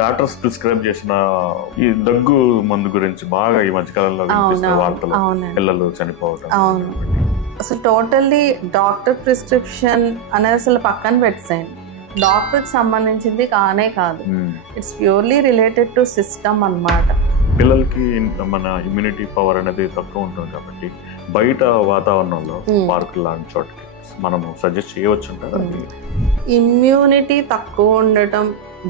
Doctors prescribe చేసిన ఈ దగ్గు మందు గురించి బాగా ఈ మధ్యకాలంలో వినిపిస్తున్న వార్తలు, పిల్లలు చనిపోవడం. అసలు టోటల్లీ డాక్టర్ ప్రిస్క్రిప్షన్ అనేది అసలు పక్కన పెట్టేయండి, డాక్టర్కి సంబంధించింది కానే కాదు. It's purely related to system అన్నమాట. పిల్లలకి మన ఇమ్యూనిటీ పవర్ అనేది తక్కువ ఉంటుంది కాబట్టి బయట వాతావరణంలో పార్కు లాంటి చోటకి మనము సజెస్ట్ చేయవచ్చు కదా. ఇమ్యూనిటీ తక్కువ ఉండటం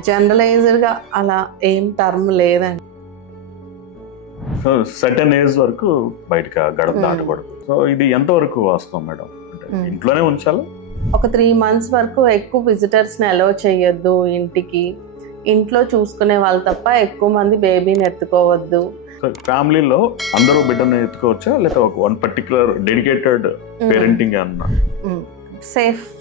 జనరలైజ్డ్గా అలా ఏం టర్మ్ లేదండి. సో సర్టెన్ ఏజ్ వరకు బయటకు గడప దాటకూడదు. సో ఇది ఎంతవరకు వాస్తవం మేడం? అంటే ఇంట్లోనే ఉంచాలి. ఒక 3 months వరకు ఎక్కువ విజిటర్స్ని అలౌ చేయొద్దు ఇంటికి. ఇంట్లో చూసుకునే వాళ్ళు తప్ప ఎక్కువ మంది బేబీని ఎత్తుకోవద్దు. ఫ్యామిలీలో అందరూ బిడ్డను ఎత్తుకోవచ్చా లేదా వన్ పర్టికులర్ డెడికేటెడ్ పేరెంటింగ్ అన్న?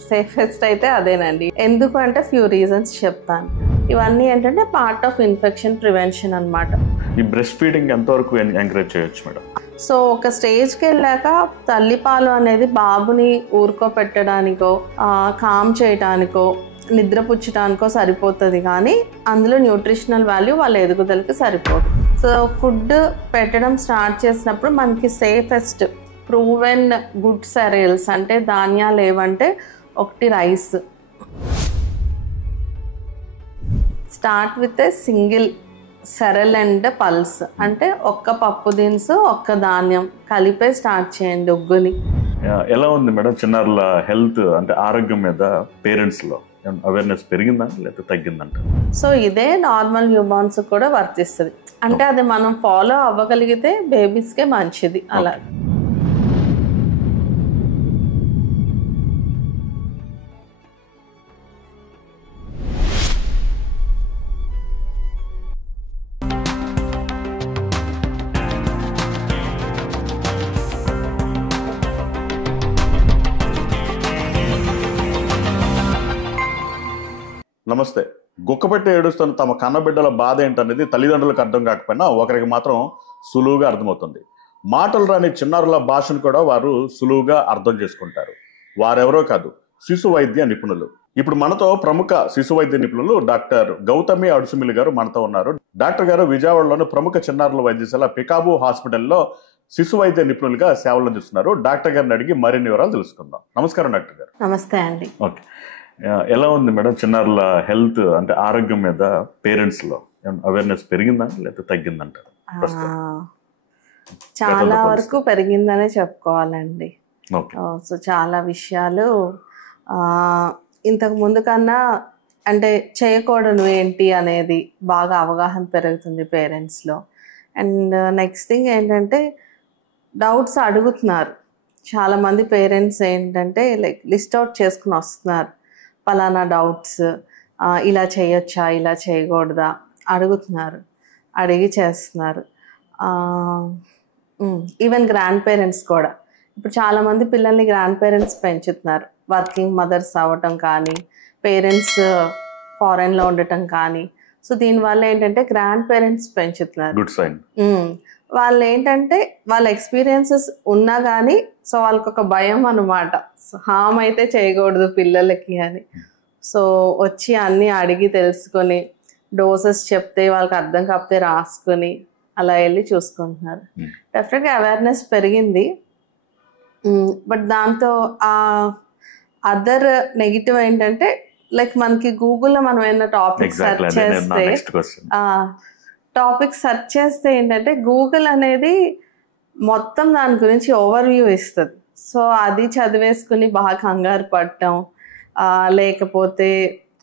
సేఫెస్ట్ అయితే అదేనండి. ఎందుకు అంటే ఫ్యూ రీజన్స్ చెప్తాను. ఇవన్నీ ఏంటంటే పార్ట్ ఆఫ్ ఇన్ఫెక్షన్ ప్రివెన్షన్ అన్నమాట. ఈ బ్రెస్ట్ ఫీడింగ్ ఎంతవరకు ఎంకరేజ్ చేయొచ్చు మేడం? సో ఒక స్టేజ్కి వెళ్ళాక తల్లిపాలు అనేది బాబుని ఊరుకోపెట్టడానికో కామ్ చేయడానికో నిద్రపుచ్చడానికో సరిపోతుంది, కానీ అందులో న్యూట్రిషనల్ వాల్యూ వాళ్ళ ఎదుగుదలకి సరిపోదు. సో ఫుడ్ పెట్టడం స్టార్ట్ చేసినప్పుడు మనకి సేఫెస్ట్ ప్రూవెన్ గుడ్ సెరియల్స్ అంటే ధాన్యాలు ఏవంటే ఒకటి rice. Start with a single cereal and pulse అంటే ఒక్క పప్పు దినుసు ఒక్క ధాన్యం కలిపే స్టార్ట్ చేయండి ఉగ్గుని. ఎలా ఉంది మేడం చిన్నారుల హెల్త్ అంటే ఆరోగ్యం మీద పేరెంట్స్లో అవేర్నెస్ పెరిగిందా లేదా తగ్గిందంట? సో ఇదే నార్మల్ న్యూబార్న్స్ కూడా వర్తిస్తుంది. అంటే అది మనం ఫాలో అవ్వగలిగితే బేబీస్కే మంచిది. అలా నమస్తే. గుక్కపెట్టి ఏడుస్తున్న తమ కన్నబిడ్డల బాధ ఏంటనేది తల్లిదండ్రులకు అర్థం కాకపోయినా ఒకరికి మాత్రం సులువుగా అర్థమవుతుంది. మాటలు రాని చిన్నారుల భాషను కూడా వారు సులువుగా అర్థం చేసుకుంటారు. వారెవరో కాదు, శిశు వైద్య నిపుణులు. ఇప్పుడు మనతో ప్రముఖ శిశు వైద్య నిపుణులు డాక్టర్ గౌతమి అడుసుమిలి గారు మనతో ఉన్నారు. డాక్టర్ గారు విజయవాడలోని ప్రముఖ చిన్నారుల వైద్యశాల పికాబు హాస్పిటల్లో శిశు వైద్య నిపుణులుగా సేవలు అందిస్తున్నారు. డాక్టర్ గారిని అడిగి మరిన్ని వివరాలు తెలుసుకుందాం. నమస్కారం డాక్టర్ గారు. నమస్తే అండి. ఓకే, ఎలా ఉంది మేడం చిన్నారుల హెల్త్ అంటే ఆరోగ్యం మీద పేరెంట్స్లో అవేర్నెస్ పెరిగిందా లేదా తగ్గిందంట? చాలా వరకు పెరిగిందనే చెప్పుకోవాలండి. సో చాలా విషయాలు ఇంతకు ముందు కన్నా అంటే చేయకూడదు ఏంటి అనేది బాగా అవగాహన పెరుగుతుంది పేరెంట్స్లో. అండ్ నెక్స్ట్ థింగ్ ఏంటంటే డౌట్స్ అడుగుతున్నారు. చాలామంది పేరెంట్స్ ఏంటంటే లైక్ లిస్ట్ అవుట్ చేసుకుని వస్తున్నారు. పలానా డౌట్స్ ఇలా చేయొచ్చా ఇలా చేయకూడదా అడుగుతున్నారు, అడిగి చేస్తున్నారు. ఈవెన్ గ్రాండ్ పేరెంట్స్ కూడా ఇప్పుడు చాలామంది పిల్లల్ని గ్రాండ్ పేరెంట్స్ పెంచుతున్నారు. వర్కింగ్ మదర్స్ అవ్వటం కానీ పేరెంట్స్ ఫారెన్లో ఉండటం కానీ. సో దీనివల్ల ఏంటంటే గ్రాండ్ పేరెంట్స్ పెంచుతున్నారు. Good sign. వాళ్ళు ఏంటంటే వాళ్ళ ఎక్స్పీరియన్సెస్ ఉన్నా కానీ సో వాళ్ళకి ఒక భయం అన్నమాట, హామ్ అయితే చేయకూడదు పిల్లలకి అని. సో వచ్చి అన్నీ అడిగి తెలుసుకొని డోసెస్ చెప్తే వాళ్ళకి అర్థం కాకపోతే రాసుకొని అలా వెళ్ళి చూసుకుంటున్నారు. డెఫినెట్గా అవేర్నెస్ పెరిగింది. బట్ దాంతో అదర్ నెగిటివ్ ఏంటంటే లైక్ మనకి గూగుల్లో మనం ఏదైనా టాపిక్ సెర్చ్ చేస్తే ఏంటంటే గూగుల్ అనేది మొత్తం దాని గురించి ఓవర్ వ్యూ ఇస్తుంది. సో అది చదివేసుకుని బాగా కంగారు పడటం, లేకపోతే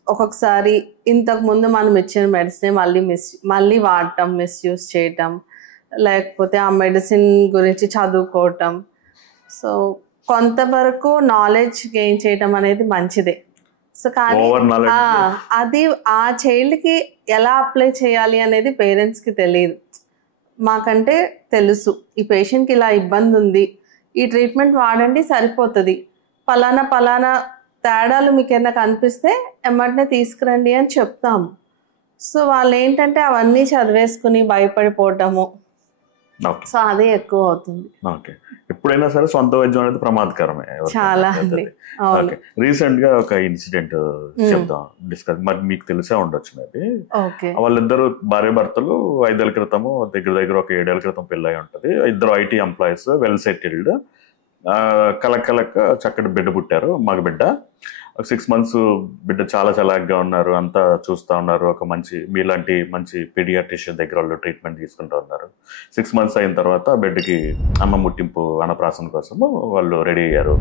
ఒక్కొక్కసారి ఇంతకుముందు మనం ఇచ్చిన మెడిసిన్ మళ్ళీ వాడటం, మిస్యూజ్ చేయటం, లేకపోతే ఆ మెడిసిన్ గురించి చదువుకోవటం. సో కొంతవరకు నాలెడ్జ్ గెయిన్ చేయటం అనేది మంచిదే. సో కానీ అది ఆ చైల్డ్కి ఎలా అప్లై చేయాలి అనేది పేరెంట్స్కి తెలియదు. మాకంటే తెలుసు ఈ పేషెంట్కి ఇలా ఇబ్బంది ఉంది, ఈ ట్రీట్మెంట్ వాడండి సరిపోతుంది, పలానా తేడాలు మీకు ఏమైనా కనిపిస్తే ఎమ్మటనే తీసుకురండి అని చెప్తాము. సో వాళ్ళు ఏంటంటే అవన్నీ చదివేసుకుని భయపడిపోవటము, సో అదే ఎక్కువ అవుతుంది. ఓకే, ఎప్పుడైనా సరే సొంత వైద్యం అనేది ప్రమాదకరమే చాలా అండి. అవును. ఓకే, రీసెంట్ గా ఒక ఇన్సిడెంట్ చెప్దాం, డిస్కస్. మరి మీకు తెలిసే ఉండొచ్చు మేబీ. ఓకే. వాళ్ళిద్దరు భార్య భర్తలు 5 ఏళ్ల క్రితము దగ్గర ఒక 7 ఏళ్ల క్రితం పెళ్ళి అయి ఉంటది. ఇద్దరు IT ఎంప్లాయీస్, వెల్ సెటిల్డ్. కలక చక్కటి బిడ్డ పుట్టారు, మగ బిడ్డ. 6 months బిడ్డ చాలా చలాగ్గా ఉన్నారు, అంతా చూస్తూ ఉన్నారు. ఒక మీలాంటి మంచి పీడియాట్రిషియన్ దగ్గర వాళ్ళు ట్రీట్మెంట్ తీసుకుంటూ ఉన్నారు. 6 months అయిన తర్వాత బిడ్డకి అన్నం ముట్టింపు అన్నప్రాసన కోసము వాళ్ళు రెడీ అయ్యారు.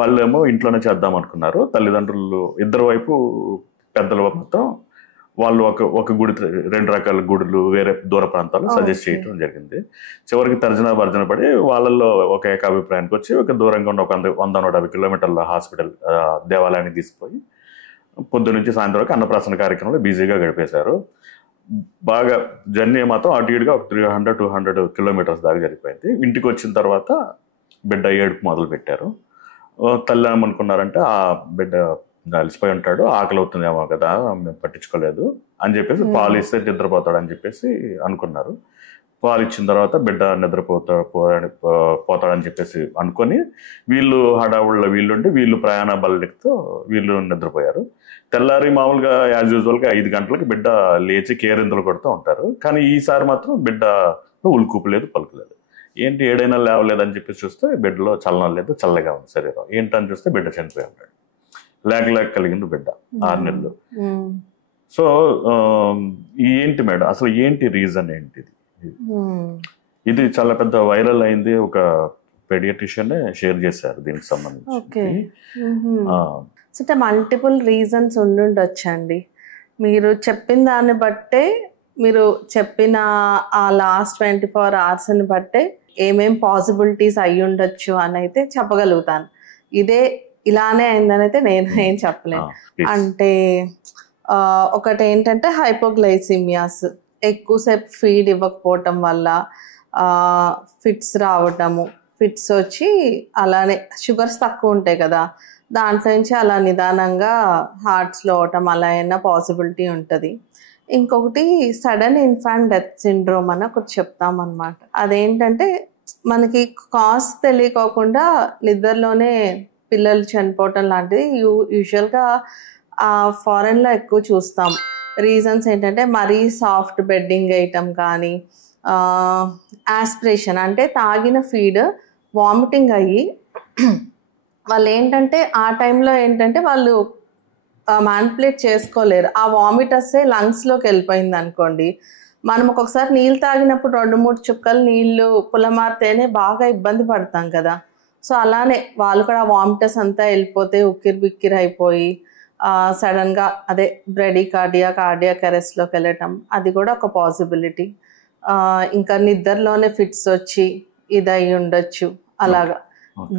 వాళ్ళు ఏమో ఇంట్లోనే చేద్దాం అనుకున్నారు. తల్లిదండ్రులు ఇద్దరు వైపు పెద్దలు మాత్రం వాళ్ళు ఒక గుడి, 2 రకాల గుడులు వేరే దూర ప్రాంతాల్లో సజెస్ట్ చేయడం జరిగింది. చివరికి తర్జన భర్జన పడి వాళ్ళల్లో ఒక ఏకాభిప్రాయానికి వచ్చి ఒక దూరంగా ఉన్న ఒక 100-150 కిలోమీటర్ల హాస్పిటల్ దేవాలయానికి తీసుకుపోయి పొద్దు నుంచి సాయంత్రం వరకు అన్నప్రాసన కార్యక్రమంలో బిజీగా గడిపేశారు. బాగా జర్నీ మాత్రం అటు ఇటుగా ఒక 300-200 కిలోమీటర్స్ దాకా జరిగిపోయింది. ఇంటికి వచ్చిన తర్వాత బిడ్డ ఏడుపు మొదలు పెట్టారు. తల్లి ఏమనుకున్నారంటే ఆ బిడ్డ అలసిపోయి ఉంటాడు, ఆకలి అవుతుందేమో కదా, మేము పట్టించుకోలేదు అని చెప్పేసి పాలు ఇస్తే నిద్రపోతాడు అని చెప్పేసి అనుకున్నారు. పాలు ఇచ్చిన తర్వాత బిడ్డ పోతాడని చెప్పేసి అనుకొని వీళ్ళు హడావుళ్ళ వీళ్ళు ప్రయాణ బల్లెక్తో వీళ్ళు నిద్రపోయారు. తెల్లారి మామూలుగా యాజ్ యూజువల్గా 5 గంటలకు బిడ్డ లేచి కేరింతలు కొడుతూ ఉంటారు. కానీ ఈసారి మాత్రం బిడ్డ ఉలుకూపు లేదు, పలుకులేదు. ఏంటి 7 అయినా లేవలేదని చెప్పేసి చూస్తే బిడ్డలో చలనం లేదు, చల్లగా ఉంది శరీరం. ఏంటని చూస్తే బిడ్డ చనిపోయి ఉంటాడు. లేక కలిగింది బిడ్డ 6 నెలలు. సో ఏంటి మేడం, అసలు ఏంటి రీజన్ ఏంటిది? ఇది చాలా పెద్ద వైరల్ అయింది. ఒక పీడియాట్రిషియన్ షేర్ చేశారు దీనికి సంబంధించి. అంటే మల్టిపుల్ రీజన్స్ ఉండుండొచ్చండి. మీరు చెప్పిన దాన్ని బట్టే, మీరు చెప్పిన ఆ లాస్ట్ 24 hours బట్టే ఏమేం పాసిబిలిటీస్ అయి ఉండొచ్చు అని అయితే చెప్పగలుగుతాను. ఇలానే అయిందని అయితే నేను ఏం చెప్పలేను. అంటే ఒకటి ఏంటంటే హైపోగ్లైసిమియాస్, ఎక్కువసేపు ఫీడ్ ఇవ్వకపోవటం వల్ల ఫిట్స్ రావటము. ఫిట్స్ వచ్చి అలానే షుగర్స్ తక్కువ ఉంటాయి కదా, దాంట్లో నుంచి అలా నిదానంగా హార్ట్ స్లో అవటం, అలా అయినా పాసిబిలిటీ ఉంటుంది. ఇంకొకటి సడన్ ఇన్ఫాంట్ డెత్ సిండ్రోమ్ అని ఒకటి చెప్తామన్నమాట. అదేంటంటే మనకి కాజ్ తెలియకోకుండా నిద్రలోనే పిల్లలు చనిపోవటం లాంటిది యూజువల్గా ఫారెన్లో ఎక్కువ చూస్తాం. రీజన్స్ ఏంటంటే మరీ సాఫ్ట్ బెడ్డింగ్ వేయటం కానీ, యాస్పిరేషన్ అంటే తాగిన ఫీడ్ వామిటింగ్ అయ్యి వాళ్ళు ఏంటంటే ఆ టైంలో ఏంటంటే వాళ్ళు మ్యానిపులేట్ చేసుకోలేరు. ఆ వామిటర్సే లంగ్స్లోకి వెళ్ళిపోయింది అనుకోండి, మనం ఒక్కొక్కసారి నీళ్ళు తాగినప్పుడు 2-3 చుక్కలు నీళ్ళు పులమారితేనే బాగా ఇబ్బంది పడతాం కదా. సో అలానే వాళ్ళు కూడా వామిటర్స్ అంతా వెళ్ళిపోతే ఉక్కిరి బిక్కిరి అయిపోయి సడన్గా అదే బ్రెడీకార్డియాక్ అరెస్ట్లోకి వెళ్ళటం, అది కూడా ఒక పాసిబిలిటీ. ఇంకా నిద్రలోనే ఫిట్స్ వచ్చి ఇది అయి ఉండొచ్చు. అలాగా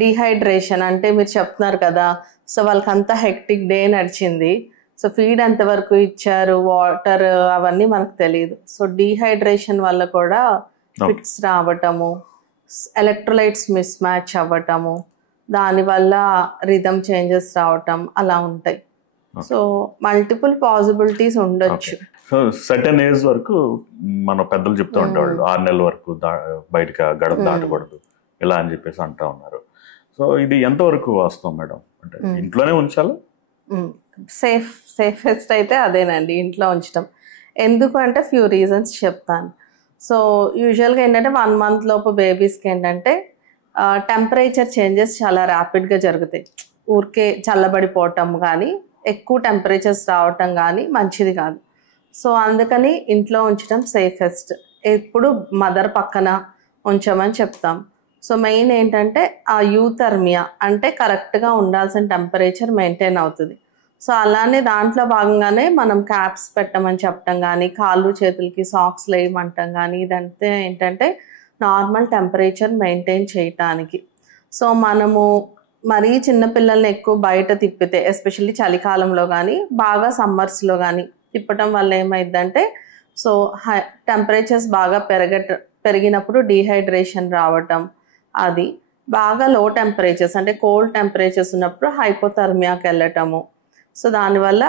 డీహైడ్రేషన్ అంటే మీరు చెప్తున్నారు కదా, సో వాళ్ళకంతా హెక్టిక్ డే నడిచింది. సో ఫీడ్ ఎంతవరకు ఇచ్చారు, వాటర్ అవన్నీ మనకు తెలియదు. సో డీహైడ్రేషన్ వల్ల కూడా ఫిట్స్ రావటము, ఎలక్ట్రోలైట్స్ మిస్ మ్యాచ్ అవ్వటము, దానివల్ల రిథమ్ చేంజెస్ రావటం అలా ఉంటాయి. సో మల్టిపుల్ పాసిబిలిటీస్ ఉండొచ్చు. సో సర్టెన్ ఏజ్ వరకు మన పెద్దలు చెప్తూ ఉంటారు 6 నెలల వరకు బయటకు గడప దాటకూడదు ఇలా అని చెప్పేసి అంటా ఉన్నారు. సో ఇది ఎంతవరకు వాస్తవం మేడం? అంటే ఇంట్లోనే ఉంచాలి? సేఫెస్ట్ అయితే అదేనండి, ఇంట్లో ఉంచడం. ఎందుకు అంటే ఫ్యూ రీజన్స్ చెప్తాను. సో యూజువల్గా ఏంటంటే 1 month లోపు బేబీస్కి ఏంటంటే టెంపరేచర్ చేంజెస్ చాలా ర్యాపిడ్గా జరుగుతాయి. ఊరికే చల్లబడిపోవటం కానీ, ఎక్కువ టెంపరేచర్స్ రావటం కానీ మంచిది కాదు. సో అందుకని ఇంట్లో ఉంచడం సేఫెస్ట్. ఎప్పుడు మదర్ పక్కన ఉంచమని చెప్తాం. సో మెయిన్ ఏంటంటే ఆ యూథర్మియా అంటే కరెక్ట్గా ఉండాల్సిన టెంపరేచర్ మెయింటైన్ అవుతుంది. సో అలానే దాంట్లో భాగంగానే మనం క్యాప్స్ పెట్టమని చెప్పడం కానీ, కాళ్ళు చేతులకి సాక్స్ వేయమంటాం కానీ, ఇదంతా ఏంటంటే నార్మల్ టెంపరేచర్ మెయింటైన్ చేయటానికి. సో మనము మరీ చిన్నపిల్లల్ని ఎక్కువ బయట తిప్పితే, ఎస్పెషల్లీ చలికాలంలో కానీ బాగా సమ్మర్స్లో కానీ తిప్పటం వల్ల ఏమైందంటే, సో టెంపరేచర్స్ బాగా పెరిగినప్పుడు డీహైడ్రేషన్ రావటం, అది బాగా లో టెంపరేచర్స్ అంటే కోల్డ్ టెంపరేచర్స్ ఉన్నప్పుడు హైపోథర్మియాకి వెళ్ళటము. సో దానివల్ల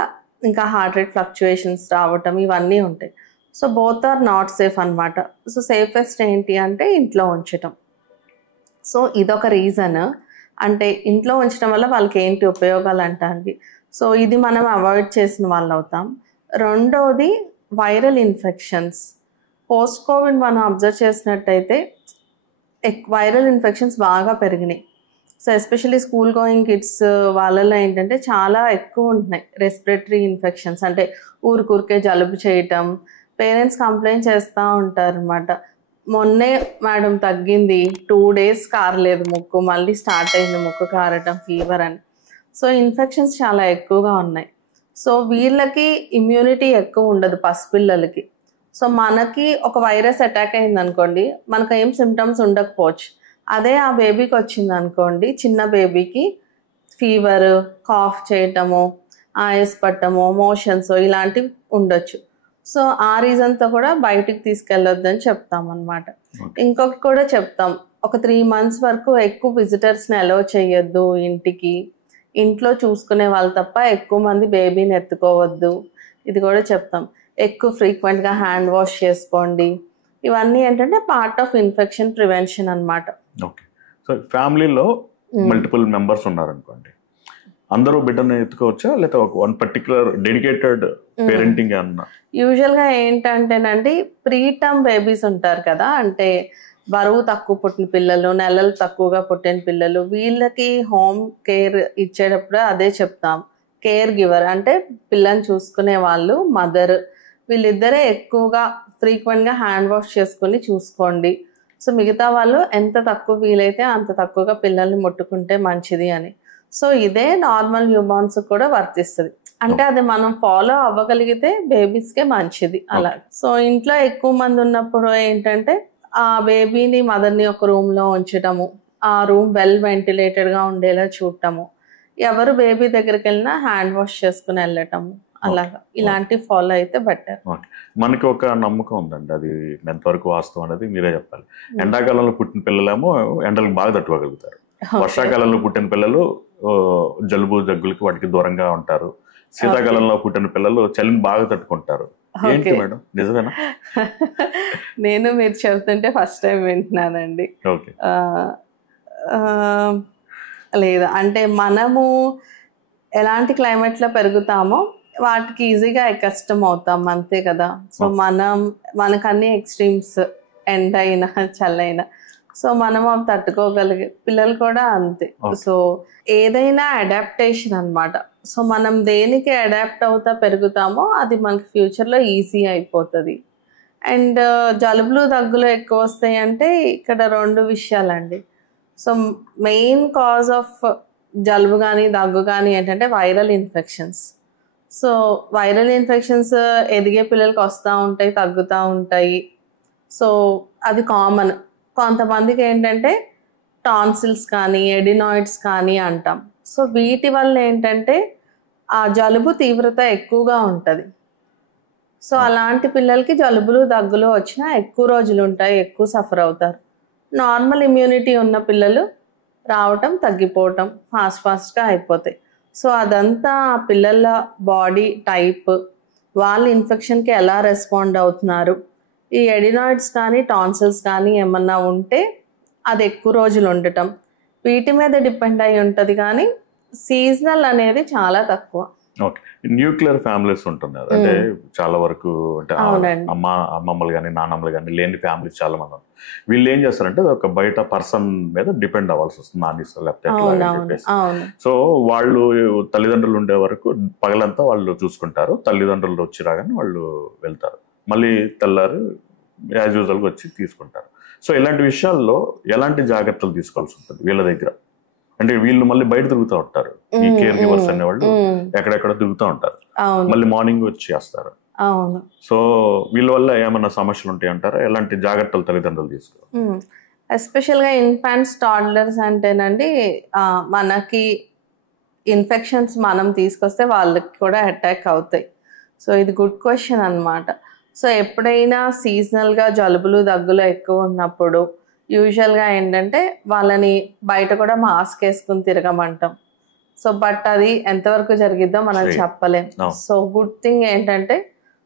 ఇంకా హార్ట్ రేట్ ఫ్లక్చుయేషన్స్ రావటం, ఇవన్నీ ఉంటాయి. So both are not safe అనమాట. సో సేఫెస్ట్ ఏంటి అంటే ఇంట్లో ఉంచటం. సో ఇదొక రీజన్. అంటే ఇంట్లో ఉంచడం వల్ల వాళ్ళకి ఏంటి ఉపయోగాలు అంటానికి. సో ఇది మనం అవాయిడ్ చేసిన వాళ్ళు అవుతాం. రెండోది వైరల్ ఇన్ఫెక్షన్స్. పోస్ట్ కోవిడ్ మనం అబ్జర్వ్ చేసినట్టయితే వైరల్ ఇన్ఫెక్షన్స్ బాగా పెరిగినాయి. So especially school going kids వాళ్ళలో ఏంటంటే చాలా ఎక్కువ ఉంటున్నాయి రెస్పిరేటరీ ఇన్ఫెక్షన్స్. అంటే ఊరికే జలుబు చేయటం, పేరెంట్స్ కంప్లైంట్ చేస్తూ ఉంటారు అనమాట. మొన్నే మేడం తగ్గింది, 2 days కారలేదు ముక్కు, మళ్ళీ స్టార్ట్ అయింది ముక్కు కారటం, ఫీవర్ అని. సో ఇన్ఫెక్షన్స్ చాలా ఎక్కువగా ఉన్నాయి. సో వీళ్ళకి ఇమ్యూనిటీ ఎక్కువ ఉండదు పసిపిల్లలకి. సో మనకి ఒక వైరస్ అటాక్ అయింది అనుకోండి, మనకు ఏం సిమ్టమ్స్ ఉండకపోవచ్చు. అదే ఆ బేబీకి వచ్చింది అనుకోండి, చిన్న బేబీకి ఫీవర్, కాఫ్ చేయటము, ఆయాస్ పట్టము, మోషన్స్ ఇలాంటివి ఉండొచ్చు. సో ఆ రీజన్తో కూడా బయటికి తీసుకెళ్ళొద్దని చెప్తాం అనమాట. ఇంకొకటి కూడా చెప్తాం, ఒక 3 months వరకు ఎక్కువ విజిటర్స్ని అలౌ చేయొద్దు ఇంటికి. ఇంట్లో చూసుకునే వాళ్ళు తప్ప ఎక్కువ మంది బేబీని ఎత్తుకోవద్దు. ఇది కూడా చెప్తాం. ఎక్కువ ఫ్రీక్వెంట్గా హ్యాండ్ వాష్ చేసుకోండి. ఇవన్నీ ఏంటంటే పార్ట్ ఆఫ్ ఇన్ఫెక్షన్ ప్రివెన్షన్ అనమాట. ఓకే. సో ఫ్యామిలీలో మల్టిపుల్ మెంబర్స్ ఉన్నారనుకోండి, అందరూ బిడ్డను ఎత్తుకోవచ్చా, లేదా వన్ పర్టికులర్ డెడికేటెడ్ పేరెంటింగ్ అన్న? యూజువల్గా ఏంటంటేనండి, ప్రీటర్మ్ బేబీస్ ఉంటారు కదా, అంటే బరువు తక్కువ పుట్టిన పిల్లలు, నెలలు తక్కువగా పుట్టిన పిల్లలు, వీళ్ళకి హోమ్ కేర్ ఇచ్చేటప్పుడు అదే చెప్తాం. కేర్ గివర్ అంటే పిల్లని చూసుకునే వాళ్ళు, మదర్, వీళ్ళిద్దరే ఎక్కువగా ఫ్రీక్వెంట్గా హ్యాండ్ వాష్ చేసుకుని చూసుకోండి. సో మిగతా వాళ్ళు ఎంత తక్కువ వీలైతే అంత తక్కువగా పిల్లల్ని ముట్టుకుంటే మంచిది అని. సో ఇదే నార్మల్ న్యూబార్న్స్ కూడా వర్తిస్తుంది. అంటే అది మనం ఫాలో అవ్వగలిగితే బేబీస్కే మంచిది అలా. సో ఇంట్లో ఎక్కువ మంది ఉన్నప్పుడు ఏంటంటే ఆ బేబీని, మదర్ని ఒక రూమ్లో ఉంచటము, ఆ రూమ్ వెల్ వెంటిలేటెడ్గా ఉండేలా చూడటము, ఎవరు బేబీ దగ్గరికి వెళ్ళినా హ్యాండ్ వాష్ చేసుకుని వెళ్ళటము, అలాగా ఇలాంటివి ఫాలో అయితే బెటర్. మనకి ఒక నమ్మకం ఉందండి, అది ఎంతవరకు వాస్తవం అనేది మీరే చెప్పాలి. ఎండాకాలంలో పుట్టిన పిల్లలేమో ఎండలకు బాగా తట్టుకోగలుగుతారు, వర్షాకాలంలో పుట్టిన పిల్లలు జలుబు దగ్గులకి వాటికి దూరంగా ఉంటారు, శీతాకాలంలో పుట్టిన పిల్లలు చలిని బాగా తట్టుకుంటారు. ఏంటి మేడం, నిజమేనా? నేను మీరు చెబుతుంటే ఫస్ట్ టైం వింటున్నానండి. లేదు, అంటే మనము ఎలాంటి క్లైమేట్లో పెరుగుతామో వాటికి ఈజీగా కష్టం అవుతాం, అంతే కదా. సో మనకు అన్ని ఎక్స్ట్రీమ్స్, ఎండ అయినా చల్లైనా, సో మనం అవి తట్టుకోగలిగే, పిల్లలు కూడా అంతే. సో ఏదైనా అడాప్టేషన్ అనమాట. సో మనం దేనికి అడాప్ట్ అవుతా పెరుగుతామో అది మనకి ఫ్యూచర్లో ఈజీ అయిపోతుంది. అండ్ జలుబులు దగ్గులు ఎక్కువ వస్తాయి అంటే ఇక్కడ 2 విషయాలండి. సో మెయిన్ కాజ్ ఆఫ్ జలుబు కానీ దగ్గు కానీ ఏంటంటే viral infections. So viral infections ఎదిగే పిల్లలకి వస్తూ ఉంటాయి, తగ్గుతూ ఉంటాయి. సో అది కామన్. కొంతమందికి ఏంటంటే టాన్సిల్స్ కానీ ఎడినాయిడ్స్ కానీ అంటాం. సో వీటి వల్ల ఏంటంటే ఆ జలుబు తీవ్రత ఎక్కువగా ఉంటుంది. సో అలాంటి పిల్లలకి జలుబులు దగ్గులు వచ్చినా ఎక్కువ రోజులు ఉంటాయి, ఎక్కువ సఫర్ అవుతారు. నార్మల్ ఇమ్యూనిటీ ఉన్న పిల్లలు రావటం, తగ్గిపోవటం ఫాస్ట్గా అయిపోతాయి. సో అదంతా ఆ పిల్లల బాడీ టైప్, వాళ్ళు ఇన్ఫెక్షన్కి ఎలా రెస్పాండ్ అవుతున్నారు, ఈ ఎడినాయిడ్స్ కానీ టాన్సిల్స్ కానీ ఏమన్నా ఉంటే అది ఎక్కువ రోజులు ఉండటం, వీటి మీద డిపెండ్ అయి ఉంటుంది. కానీ సీజనల్ అనేది చాలా తక్కువ. ఓకే. న్యూక్లియర్ ఫ్యామిలీస్ ఉంటున్నారు, అంటే చాలా వరకు, అంటే అమ్మమ్మలు కానీ నాన్నమ్మలు కానీ లేని ఫ్యామిలీస్ చాలా మంది. వీళ్ళు ఏం చేస్తారంటే ఒక బయట పర్సన్ మీద డిపెండ్ అవ్వాల్సి వస్తుంది, నాన్నీస్ లేకపోతే. సో వాళ్ళు తల్లిదండ్రులు ఉండే వరకు పగలంతా వాళ్ళు చూసుకుంటారు, తల్లిదండ్రులు వచ్చి రాగానే వాళ్ళు వెళ్తారు, మళ్ళీ తెల్లారు యాజ్ యూజువల్గా వచ్చి తీసుకుంటారు. సో ఇలాంటి విషయాల్లో ఎలాంటి జాగ్రత్తలు తీసుకోవాల్సి ఉంటుంది వీళ్ళ దగ్గర? అంటే వీళ్ళు మళ్ళీ బయట తిరుగుతూ ఉంటారు, ఈ కేర్ గివర్స్ అనేవాళ్ళు ఎక్కడెక్కడ తిరుగుతూ ఉంటారు, మళ్ళీ మార్నింగ్ వచ్చి చేస్తారు. సో వీళ్ళ వల్ల ఏమైనా సమస్యలు ఉంటాయి అంటారా? ఎలాంటి జాగ్రత్తలు తల్లిదండ్రులు తీసుకోవాలి? ఎస్పెషల్గా ఇన్ఫాంట్స్, టాడ్లర్స్ అంటేనండి, మనకి ఇన్ఫెక్షన్స్ మనం తీసుకొస్తే వాళ్ళకి కూడా అటాక్ అవుతాయి. సో ఇది గుడ్ క్వశ్చన్ అనమాట. సో ఎప్పుడైనా సీజనల్గా జలుబులు దగ్గులు ఎక్కువ ఉన్నప్పుడు యూజువల్గా ఏంటంటే వాళ్ళని బయట కూడా మాస్క్ వేసుకుని తిరగమంటాం. సో బట్ అది ఎంతవరకు జరిగిద్దో మనం చెప్పలేం. సో గుడ్ థింగ్ ఏంటంటే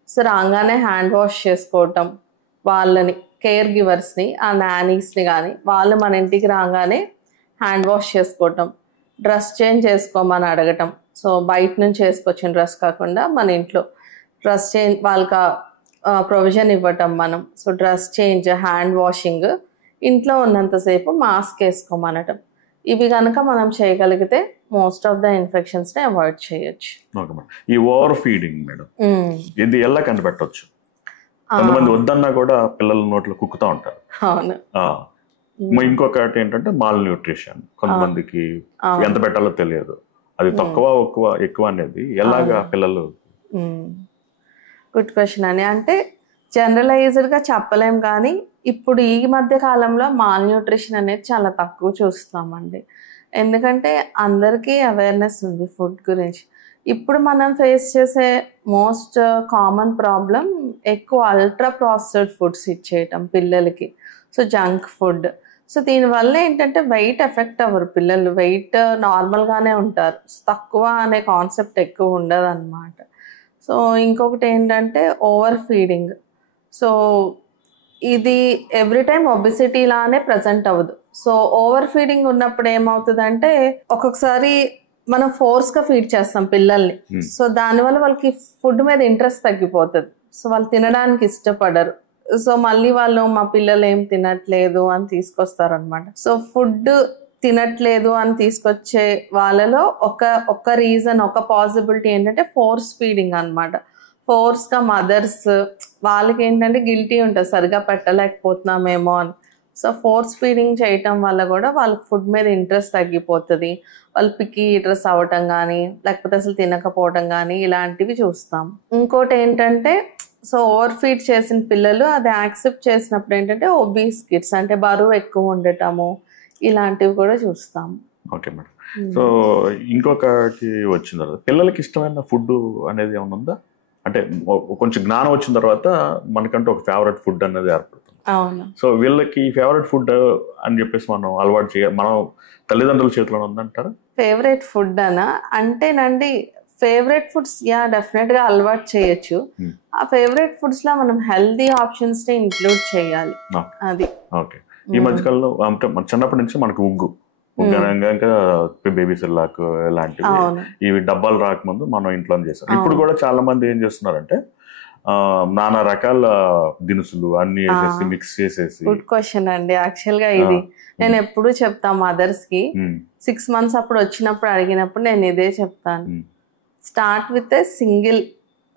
సో రాగానే హ్యాండ్ వాష్ చేసుకోవటం, వాళ్ళని కేర్ గివర్స్ని, ఆ నానీస్ని కానీ వాళ్ళు మన ఇంటికి రాగానే హ్యాండ్ వాష్ చేసుకోవటం, డ్రెస్ చేంజ్ చేసుకోమని అడగటం. సో బయట నుంచి వేసుకొచ్చిన డ్రెస్ కాకుండా మన ఇంట్లో డ్రెస్ చేంజ్ వాళ్ళకి ప్రొవిజన్ ఇవ్వటం మనం. So dress change, hand washing, ఇంట్లో ఉన్నంతసేపు మాస్క్ వేసుకోమనటం. ఇవి కనుక మనం చేయగలిగితే మోస్ట్ ఆఫ్ ద ఇన్ఫెక్షన్స్ని అవాయిడ్ చేయొచ్చు. Okay madam. ఈ ఓవర్ ఫీడింగ్ మేడం ఇది ఎలా కనిపెట్టవచ్చు? కొంతమంది వద్దన్నా కూడా పిల్లల నోట్లో కుక్కుతా ఉంటారు. అవును. ఇంకొకటి ఏంటంటే మాల్ న్యూట్రిషన్, కొంతమందికి ఎంత పెట్టాలో తెలియదు. అది తక్కువ ఎక్కువ అనేది ఎలాగా పిల్లలు? గుడ్ క్వశ్చన్ అని. అంటే జనరలైజ్డ్గా చెప్పలేం, కానీ ఇప్పుడు ఈ మధ్య కాలంలో మాల్ న్యూట్రిషన్ అనేది చాలా తక్కువ చూస్తామండి. ఎందుకంటే అందరికీ అవేర్నెస్ ఉంది ఫుడ్ గురించి. ఇప్పుడు మనం ఫేస్ చేసే మోస్ట్ కామన్ ప్రాబ్లం ఎక్కువ అల్ట్రా ప్రాసెస్డ్ ఫుడ్స్ ఇచ్చేయటం పిల్లలకి. So junk food. సో దీనివల్ల ఏంటంటే వెయిట్ ఎఫెక్ట్ అవ్వరు పిల్లలు, వెయిట్ నార్మల్గానే ఉంటారు. తక్కువ అనే కాన్సెప్ట్ ఎక్కువ ఉండదు అన్నమాట. సో ఇంకొకటి ఏంటంటే ఓవర్ ఫీడింగ్. సో ఇది ఎవ్రీ టైం ఒబిసిటీ లానే ప్రజెంట్ అవ్వదు. సో ఓవర్ ఫీడింగ్ ఉన్నప్పుడు ఏమవుతుందంటే ఒక్కొక్కసారి మనం ఫోర్స్గా ఫీడ్ చేస్తాం పిల్లల్ని. సో దానివల్ల వాళ్ళకి ఫుడ్ మీద ఇంట్రెస్ట్ తగ్గిపోతుంది. సో వాళ్ళు తినడానికి ఇష్టపడరు. సో మళ్ళీ వాళ్ళు మా పిల్లలు ఏం తినట్లేదు అని తీసుకొస్తారు అనమాట. సో ఫుడ్ తినట్లేదు అని తీసుకొచ్చే వాళ్ళలో ఒక రీజన్, ఒక పాసిబిలిటీ ఏంటంటే ఫోర్స్ ఫీడింగ్ అనమాట. ఫోర్స్గా మదర్స్ వాళ్ళకి ఏంటంటే గిల్టీ ఉంటుంది, సరిగా పెట్టలేకపోతున్నామేమో అని. సో ఫోర్స్ ఫీడింగ్ చేయటం వల్ల కూడా వాళ్ళకి ఫుడ్ మీద ఇంట్రెస్ట్ తగ్గిపోతుంది. వాళ్ళు పిక్కీ ఈటర్స్ అవ్వటం కానీ లేకపోతే అసలు తినకపోవటం కానీ ఇలాంటివి చూస్తాం. ఇంకోటి ఏంటంటే సో ఓవర్ ఫీడ్ చేసిన పిల్లలు అది యాక్సెప్ట్ చేసినప్పుడు ఏంటంటే ఒబీస్ కిడ్స్, అంటే బరువు ఎక్కువ ఉండటము, ఇలాంటివి కూడా చూస్తాం. Okay madam. సో ఇంకొకటి వచ్చిన తర్వాత పిల్లలకి ఇష్టమైన ఫుడ్ అనేది ఏమైనా ఉందా? అంటే కొంచెం జ్ఞానం వచ్చిన తర్వాత మనకంటూ ఒక ఫేవరెట్ ఫుడ్ అనేది ఏర్పడుతుంది. అవును. సో వీళ్ళకి ఫేవరెట్ ఫుడ్ అని చెప్పేసి మనం అలవాటు చేయాలి, మనం తల్లిదండ్రుల చేతిలో ఉందంటారా? ఫేవరెట్ ఫుడ్ అనా అంటేనండి, ఫేవరెట్ ఫుడ్స్ డెఫినెట్గా అలవాటు చేయొచ్చు. ఆ ఫేవరెట్ ఫుడ్స్ లో మనం హెల్దీ ఆప్షన్స్ ని ఇంక్లూడ్ చేయాలి. అది ఓకే. ఈ మధ్యకాలంలో అంటే మన చిన్నప్పటి నుంచి మనకు ఉగ్గు ఇంకా బేబీ సిర్లాక్ ఇలాంటివి ఇవి డబ్బాలు రాకముందు మనం ఇంట్లో చేస్తాం. ఇప్పుడు కూడా చాలా మంది ఏం చేస్తున్నారంటే నానా రకాల దినుసులు అన్ని వేసేసి మిక్స్ చేసేసి. గుడ్ క్వశ్చన్ అండి. యాక్చువల్ గా ఇది నేను ఎప్పుడు చెప్తా మదర్స్ కి, 6 months అప్పుడు వచ్చినప్పుడు అడిగినప్పుడు నేను ఇదే చెప్తాను. Start with a single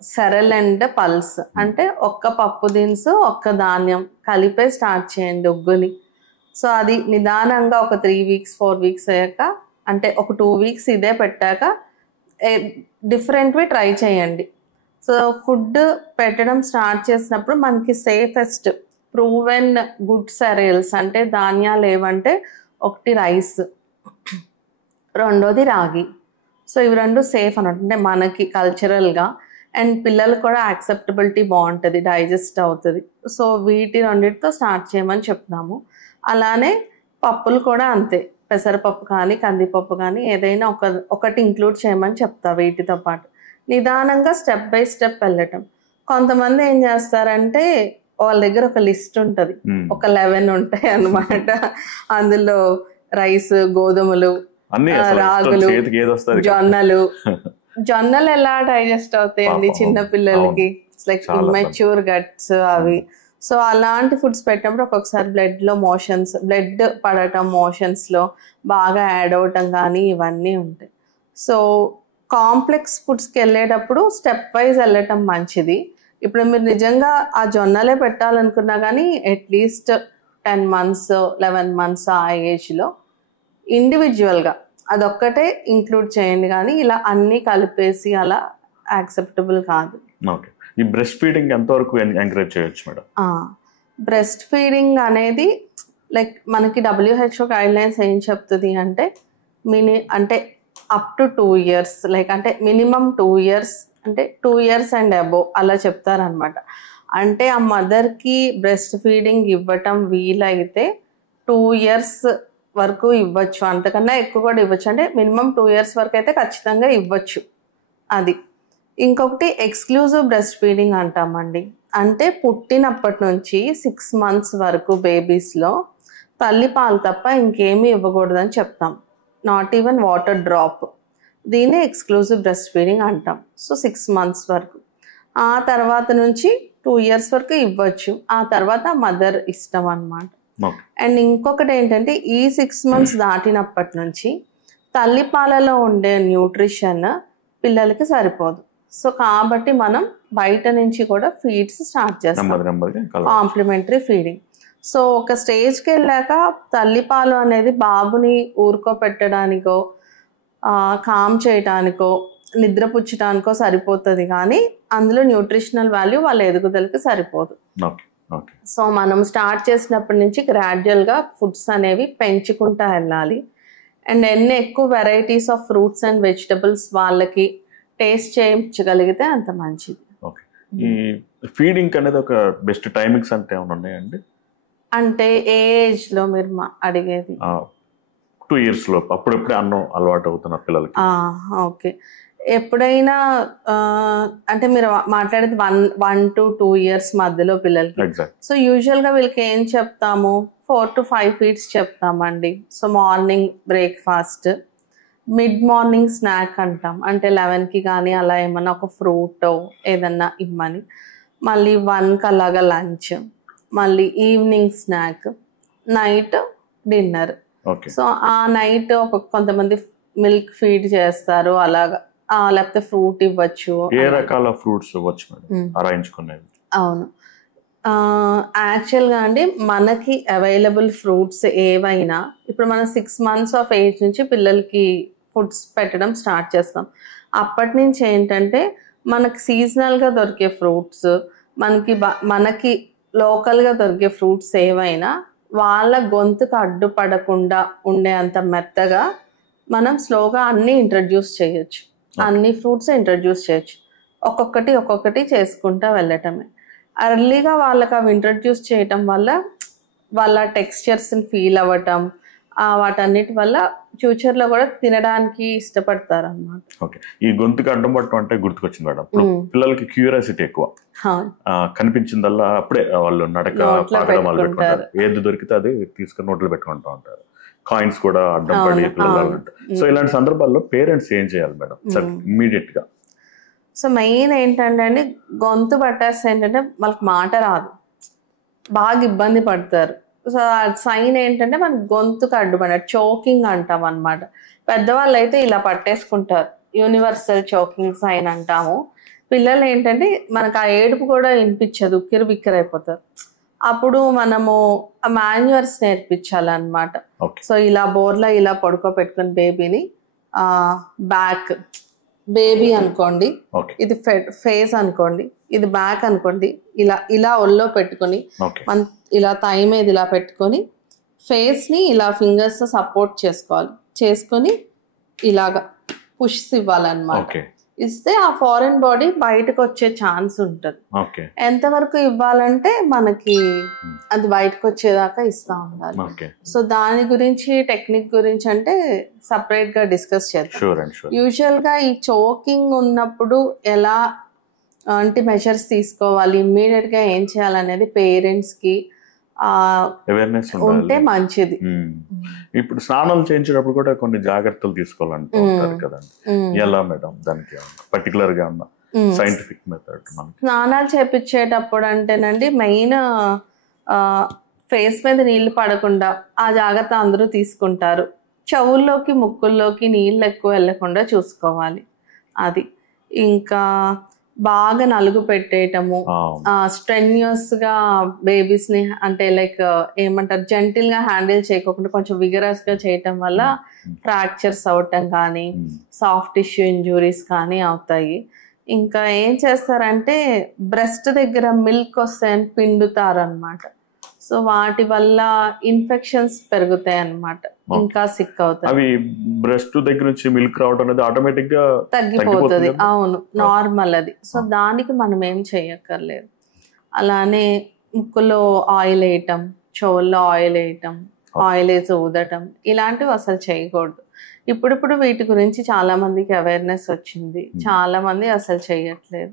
cereal and pulse, అంటే ఒక్క పప్పు దినుసు ఒక్క ధాన్యం కలిపే స్టార్ట్ చేయండి ఉగ్గుని. సో అది నిదానంగా ఒక 3 weeks 4 weeks అయ్యాక, అంటే ఒక 2 weeks ఇదే పెట్టాక డిఫరెంట్వి ట్రై చేయండి. సో ఫుడ్ పెట్టడం స్టార్ట్ చేసినప్పుడు మనకి సేఫెస్ట్ ప్రూవెన్ గుడ్ సెరియల్స్ అంటే ధాన్యాలు ఏవంటే ఒకటి రైస్, రెండోది రాగి. సో ఇవి రెండు సేఫ్ అన్నట్టు, అంటే మనకి కల్చరల్గా అండ్ పిల్లలకు కూడా యాక్సెప్టబిలిటీ బాగుంటుంది, డైజెస్ట్ అవుతుంది. సో వీటి రెండింటితో స్టార్ట్ చేయమని చెప్తున్నాము. అలానే పప్పులు కూడా అంతే, పెసరపప్పు కానీ కందిపప్పు కానీ ఏదైనా ఒకటి ఇంక్లూడ్ చేయమని చెప్తా. వీటితో పాటు నిదానంగా స్టెప్ బై స్టెప్ వెళ్ళటం. కొంతమంది ఏం చేస్తారంటే వాళ్ళ దగ్గర ఒక లిస్ట్ ఉంటుంది, ఒక 11 ఉంటాయి అన్నమాట. అందులో రైస్, గోధుమలు, రాగులు, జొన్నలు ఎలా డైజెస్ట్ అవుతాయండి చిన్న పిల్లలకి, లైక్ ఇమ్మెచ్యూర్ గట్స్ అవి. సో అలాంటి ఫుడ్స్ పెట్టినప్పుడు ఒక్కొక్కసారి బ్లడ్ పడటం, మోషన్స్లో బాగా యాడ్ అవటం కానీ ఇవన్నీ ఉంటాయి. సో కాంప్లెక్స్ ఫుడ్స్కి వెళ్ళేటప్పుడు స్టెప్ వైజ్ వెళ్ళటం మంచిది. ఇప్పుడు మీరు నిజంగా ఆ జొన్నలే పెట్టాలనుకున్నా కానీ అట్లీస్ట్ 10 months 11 months ఆ ఏజ్లో ఇండివిజువల్గా అదొక్కటే ఇంక్లూడ్ చేయండి, కానీ ఇలా అన్నీ కలిపేసి అలా యాక్సెప్టబుల్ కాదు. ఓకే. ఈ బ్రెస్ట్ ఫీడింగ్ ఎంతవరకు ఎంకరేజ్ చేయొచ్చు మేడం? బ్రెస్ట్ ఫీడింగ్ అనేది లైక్ మనకి WHO గైడ్లైన్స్ ఏం చెప్తుంది అంటే అంటే అప్ టు 2 years, లైక్ అంటే మినిమం 2 years, అంటే 2 years అండ్ అబోవ్ అలా చెప్తారనమాట. అంటే ఆ మదర్కి బ్రెస్ట్ ఫీడింగ్ ఇవ్వటం వీలైతే 2 years వరకు ఇవ్వచ్చు, అంతకన్నా ఎక్కువ కూడా ఇవ్వచ్చు. అంటే మినిమం 2 years వరకు అయితే ఖచ్చితంగా ఇవ్వచ్చు. అది ఇంకొకటి ఎక్స్క్లూజివ్ బ్రెస్ట్ ఫీడింగ్ అంటామండి. అంటే పుట్టినప్పటి నుంచి 6 months వరకు బేబీస్లో తల్లి పాలు తప్ప ఇంకేమీ ఇవ్వకూడదని చెప్తాం. Not even water drop. దీన్ని ఎక్స్క్లూజివ్ బ్రెస్ట్ ఫీడింగ్ అంటాం. సో 6 months వరకు. ఆ తర్వాత నుంచి 2 years వరకు ఇవ్వచ్చు. ఆ తర్వాత మదర్ ఇష్టం అన్నమాట. అండ్ ఇంకొకటి ఏంటంటే ఈ 6 months దాటినప్పటి నుంచి తల్లిపాలలో ఉండే న్యూట్రిషన్ పిల్లలకి సరిపోదు. సో కాబట్టి మనం బయట నుంచి కూడా ఫీడ్స్ స్టార్ట్ చేస్తాం, కాంప్లిమెంటరీ ఫీడింగ్. సో ఒక స్టేజ్కి వెళ్ళాక తల్లిపాలు అనేది బాబుని ఊరుకోపెట్టడానికో కామ్ చేయడానికో నిద్రపుచ్చడానికో సరిపోతుంది, కానీ అందులో న్యూట్రిషనల్ వాల్యూ వాళ్ళ ఎదుగుదలకి సరిపోదు. సో మనం స్టార్ట్ చేసినప్పటి నుంచి గ్రాడ్యువల్గా ఫుడ్స్ అనేవి పెంచుకుంటూ వెళ్ళాలి. అండ్ ఎన్ని ఎక్కువ varieties of fruits and vegetables వాళ్ళకి టేస్ట్ చేయించగలిగితే అంత మంచిది. ఓకే. ఈ ఫీడింగ్ అనేది ఒక బెస్ట్ టైమింగ్స్ అంటే ఏమైనా ఉన్నాయండి? అంటే ఏ ఏజ్లో మీరు అడిగేది? 2 years లోపు, అప్పుడెప్పుడే అన్నం అలవాటు అవుతున్న పిల్లలకి. ఓకే. ఎప్పుడైనా అంటే మీరు మాట్లాడేది 1 to 2 years మధ్యలో పిల్లలకి. సో యూజువల్గా వీళ్ళకి ఏం చెప్తాము, 4 to 5 feeds చెప్తామండి. So morning breakfast, mid morning snack అంటాం, అంటే 11కి కానీ అలా ఏమన్నా ఒక ఫ్రూట్ ఏదన్నా ఇవ్వమని. మళ్ళీ 1కి అలాగా లంచ్, మళ్ళీ evening snack, night dinner. So ఆ నైట్ కొంతమంది మిల్క్ ఫీడ్ చేస్తారు అలాగా, లేకపోతే ఫ్రూట్ ఇవ్వచ్చు. ఏ రకాల ఫ్రూట్స్ ఇవ్వచ్చు అరేంజ్కునేది? అవును, యాక్చువల్గా అండి మనకి అవైలబుల్ ఫ్రూట్స్ ఏవైనా ఇప్పుడు మనం 6 months ఆఫ్ ఏజ్ నుంచి పిల్లలకి ఫుడ్స్ పెట్టడం స్టార్ట్ చేస్తాం. అప్పటి నుంచి ఏంటంటే మనకి సీజనల్గా దొరికే ఫ్రూట్స్, మనకి లోకల్గా దొరికే ఫ్రూట్స్ ఏవైనా వాళ్ళ గొంతుకు అడ్డుపడకుండా ఉండే అంత మెత్తగా మనం స్లోగా అన్నీ ఇంట్రడ్యూస్ చేయొచ్చు. అన్ని ఫ్రూట్స్ ఇంట్రడ్యూస్ చేయొచ్చు. ఒక్కొక్కటి చేసుకుంటూ వెళ్ళటమే. అర్లీగా వాళ్ళకి అవి ఇంట్రడ్యూస్ చేయటం వల్ల వాళ్ళ టెక్స్చర్స్ని ఫీల్ అవ్వటం, వాటన్నిటి వల్ల ఫ్యూచర్లో కూడా తినడానికి ఇష్టపడతారు అన్నమాట. ఓకే. ఈ గొంతుకు అడ్డం పట్టడం అంటే గుర్తుకొచ్చింది మేడం, పిల్లలకి క్యూరియాసిటీ ఎక్కువ. కనిపించిందల్లా అప్పుడే వాళ్ళు నడక పాకడం వాళ్ళు పెట్టుకుంటారు, ఏది దొరికితే అది తీసుకుని నోట్లో పెట్టుకుంటూ ఉంటారు. కాయిన్స్ కూడా అడ్డం పడి పిల్లలు. సో ఇలాంటి సందర్భాల్లో పేరెంట్స్ ఏం చేయాలి మేడం ఇమ్మీడియట్ గా? సో మెయిన్ ఏంటంటే అండి, గొంతు పట్టేస్తే ఏంటంటే వాళ్ళకి మాట రాదు, బాగా ఇబ్బంది పడతారు. సో సైన్ ఏంటంటే మన గొంతుకు అడ్డుపడారు, చోకింగ్ అంటాం అనమాట. పెద్దవాళ్ళు అయితే ఇలా పట్టేసుకుంటారు, యూనివర్సల్ చోకింగ్ సైన్ అంటాము. పిల్లలు ఏంటంటే మనకు ఆ ఏడుపు కూడా వినిపించదు, ఉక్కిరి బిక్కిరి అయిపోతారు. అప్పుడు మనము మాన్యువర్స్ నేర్పించాలన్నమాట. సో ఇలా బోర్లా ఇలా పడుకోబెట్టుకుని బేబీని, బ్యాక్ బేబీ అనుకోండి, ఇది ఫేస్ అనుకోండి, ఇది బ్యాక్ అనుకోండి, ఇలా ఒళ్ళో పెట్టుకొని ఇలా థై మీద ఇలా పెట్టుకొని ఫేస్ని ఇలా ఫింగర్స్ సపోర్ట్ చేసుకొని ఇలాగా పుష్ ఇవ్వాలన్నమాట. ఇస్తే ఆ ఫారెన్ బాడీ బయటకు వచ్చే ఛాన్స్ ఉంటుంది. ఎంతవరకు ఇవ్వాలంటే మనకి అది బయటకు వచ్చేదాకా ఇస్తా ఉండాలి. సో దాని గురించి టెక్నిక్ గురించి అంటే సపరేట్ గా డిస్కస్ చేద్దాం. యూజువల్ గా ఈ చోకింగ్ ఉన్నప్పుడు ఎలా మెజర్స్ తీసుకోవాలి, ఇమ్మీడియట్ గా ఏం చేయాలనేది పేరెంట్స్ కి అవేర్నెస్ ఉంటే మంచిది. ఇప్పుడు స్నానాలు చేయించేటప్పుడు కూడా కొన్ని జాగ్రత్తలు తీసుకోవాలంటారు కదండి, ఎలా మేడం దానికి పర్టికులర్ గా ఉన్న సైంటిఫిక్ మెథడ్? స్నానాలు చేపించేటప్పుడు అంటేనండి మెయిన్ ఫేస్ మీద నీళ్లు పడకుండా ఆ జాగ్రత్త అందరూ తీసుకుంటారు. చెవుల్లోకి ముక్కుల్లోకి నీళ్ళు ఎక్కువ వెళ్ళకుండా చూసుకోవాలి. అది ఇంకా బాగా నలుగు పెట్టేయటము, స్ట్రెన్యూస్ గా బేబీస్ ని అంటే లైక్ ఏమంటారు జెంటిల్ గా హ్యాండిల్ చేయకుండా కొంచెం విగరస్ గా చేయటం వల్ల ఫ్రాక్చర్స్ అవటం కానీ సాఫ్ట్ టిష్యూ ఇంజురీస్ కానీ అవుతాయి. ఇంకా ఏం చేస్తారంటే బ్రెస్ట్ దగ్గర మిల్క్ వస్తాయని పిండుతారనమాట. సో వాటి వల్ల ఇన్ఫెక్షన్స్ పెరుగుతాయి అన్నమాట, ఇంకా సిక్ అవుతాయి. అవి బ్రెస్ట్ దగ్గర నుంచి మిల్క్ రావడం అనేది ఆటోమేటిక్ గా తగ్గిపోతుంది. అవును, నార్మల్ అది. సో దానికి మనం ఏం చేయక్కర్లేదు. అలానే ముక్కులో ఆయిల్ వేయటం, చెవుల్లో ఆయిల్ వేయటం, ఆయిల్ వేసి ఊదటం ఇలాంటివి అసలు చేయకూడదు. ఇప్పుడు వీటి గురించి చాలా మందికి అవేర్నెస్ వచ్చింది, చాలా మంది అసలు చేయట్లేదు.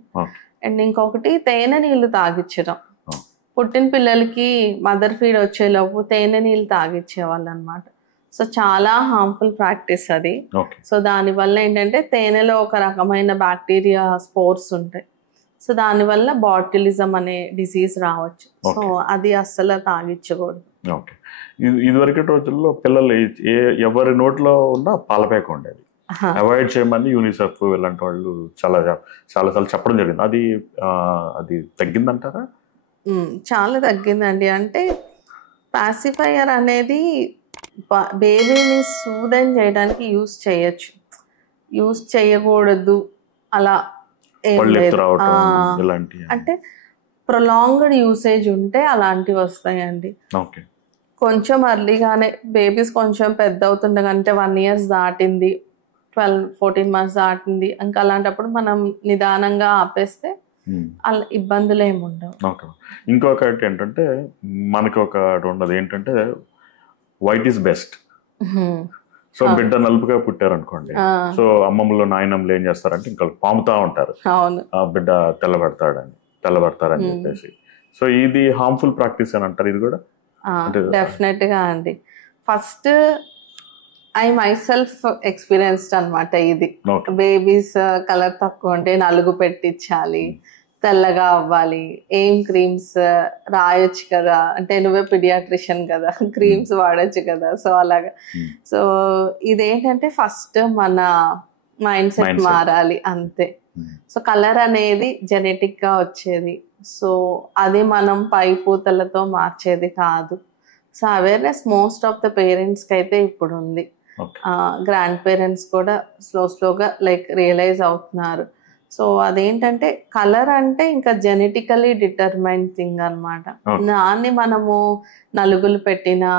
అండ్ ఇంకొకటి తేనె నీళ్ళు తాగించడం. Oh. పుట్టిన పిల్లలకి మదర్ ఫీడ్ వచ్చేలోపు తేనె నీళ్ళు తాగించేవాళ్ళు అనమాట. సో చాలా హార్మ్ఫుల్ ప్రాక్టీస్ అది. ఓకే. సో దానివల్ల ఏంటంటే తేనెలో ఒక రకమైన బ్యాక్టీరియా స్పోర్స్ ఉంటాయి. సో దానివల్ల బాటిలిజం అనే డిసీజ్ రావచ్చు. సో అది అస్సలు తాగించకూడదు. ఓకే. ఇదివరకటి రోజుల్లో పిల్లలు ఎవరి నోట్లో ఉన్న పాలపేక ఉండేది, అవాయిడ్ చేయమని యూనిసెఫ్ ఇలాంటి వాళ్ళు చాలాసార్లు చెప్పడం జరిగింది. అది తగ్గిందంటారా? చాలా తగ్గిందండి. అంటే పాసిఫైయర్ అనేది బేబీని సూదన్ చేయడానికి యూస్ చేయొచ్చు, యూస్ చేయకూడదు అలా ఏం లేదు. అంటే ప్రొలాంగ్డ్ యూసేజ్ ఉంటే అలాంటివి వస్తాయండి. ఓకే. కొంచెం అర్లీగానే బేబీస్ కొంచెం పెద్ద అవుతుండగంటే 1 year దాటింది, 12-14 months దాటింది, ఇంకా అలాంటప్పుడు మనం నిదానంగా ఆపేస్తే అలా ఇబ్బందులు ఏమి ఉండవు. ఓకే. ఇంకొకటి ఏంటంటే మనకి ఒకటి ఉండదు ఏంటంటే వైట్ ఈస్ బెస్ట్. సో బిడ్డ నలుపుగా పుట్టారు అనుకోండి, సో అమ్మమ్మలు నాయనమ్మలు ఏం చేస్తారంటే ఇంకా పాముతా ఉంటారు, బిడ్డ తెల్లబడతారని చెప్పేసి. సో ఇది హార్మ్ఫుల్ ప్రాక్టీస్ అని అంటారు. ఇది కూడా డెఫినెట్ గా అండి. First I my self experienced అనమాట ఇది. బేబీస్ కలర్ తక్కువ ఉంటే నలుగు పెట్టించాలి, తెల్లగా అవ్వాలి, ఏం క్రీమ్స్ రాయొచ్చు కదా, అంటే నువ్వే పిడియాట్రిషియన్ కదా, క్రీమ్స్ వాడచ్చు కదా. సో అలాగా. సో ఇదేంటంటే ఫస్ట్ మన మైండ్ సెట్ మారాలి అంతే. సో కలర్ అనేది జెనెటిక్ గా వచ్చేది, సో అది మనం పై పూతలతో మార్చేది కాదు. So awareness most of the పేరెంట్స్కి అయితే ఇప్పుడు ఉంది. గ్రాండ్ పేరెంట్స్ కూడా స్లోగా రియలైజ్ అవుతున్నారు. సో అదేంటంటే కలర్ అంటే ఇంకా జెనెటికలీ డిటర్మైన్డ్ థింగ్ అనమాట. దాన్ని మనము నలుగులు పెట్టినా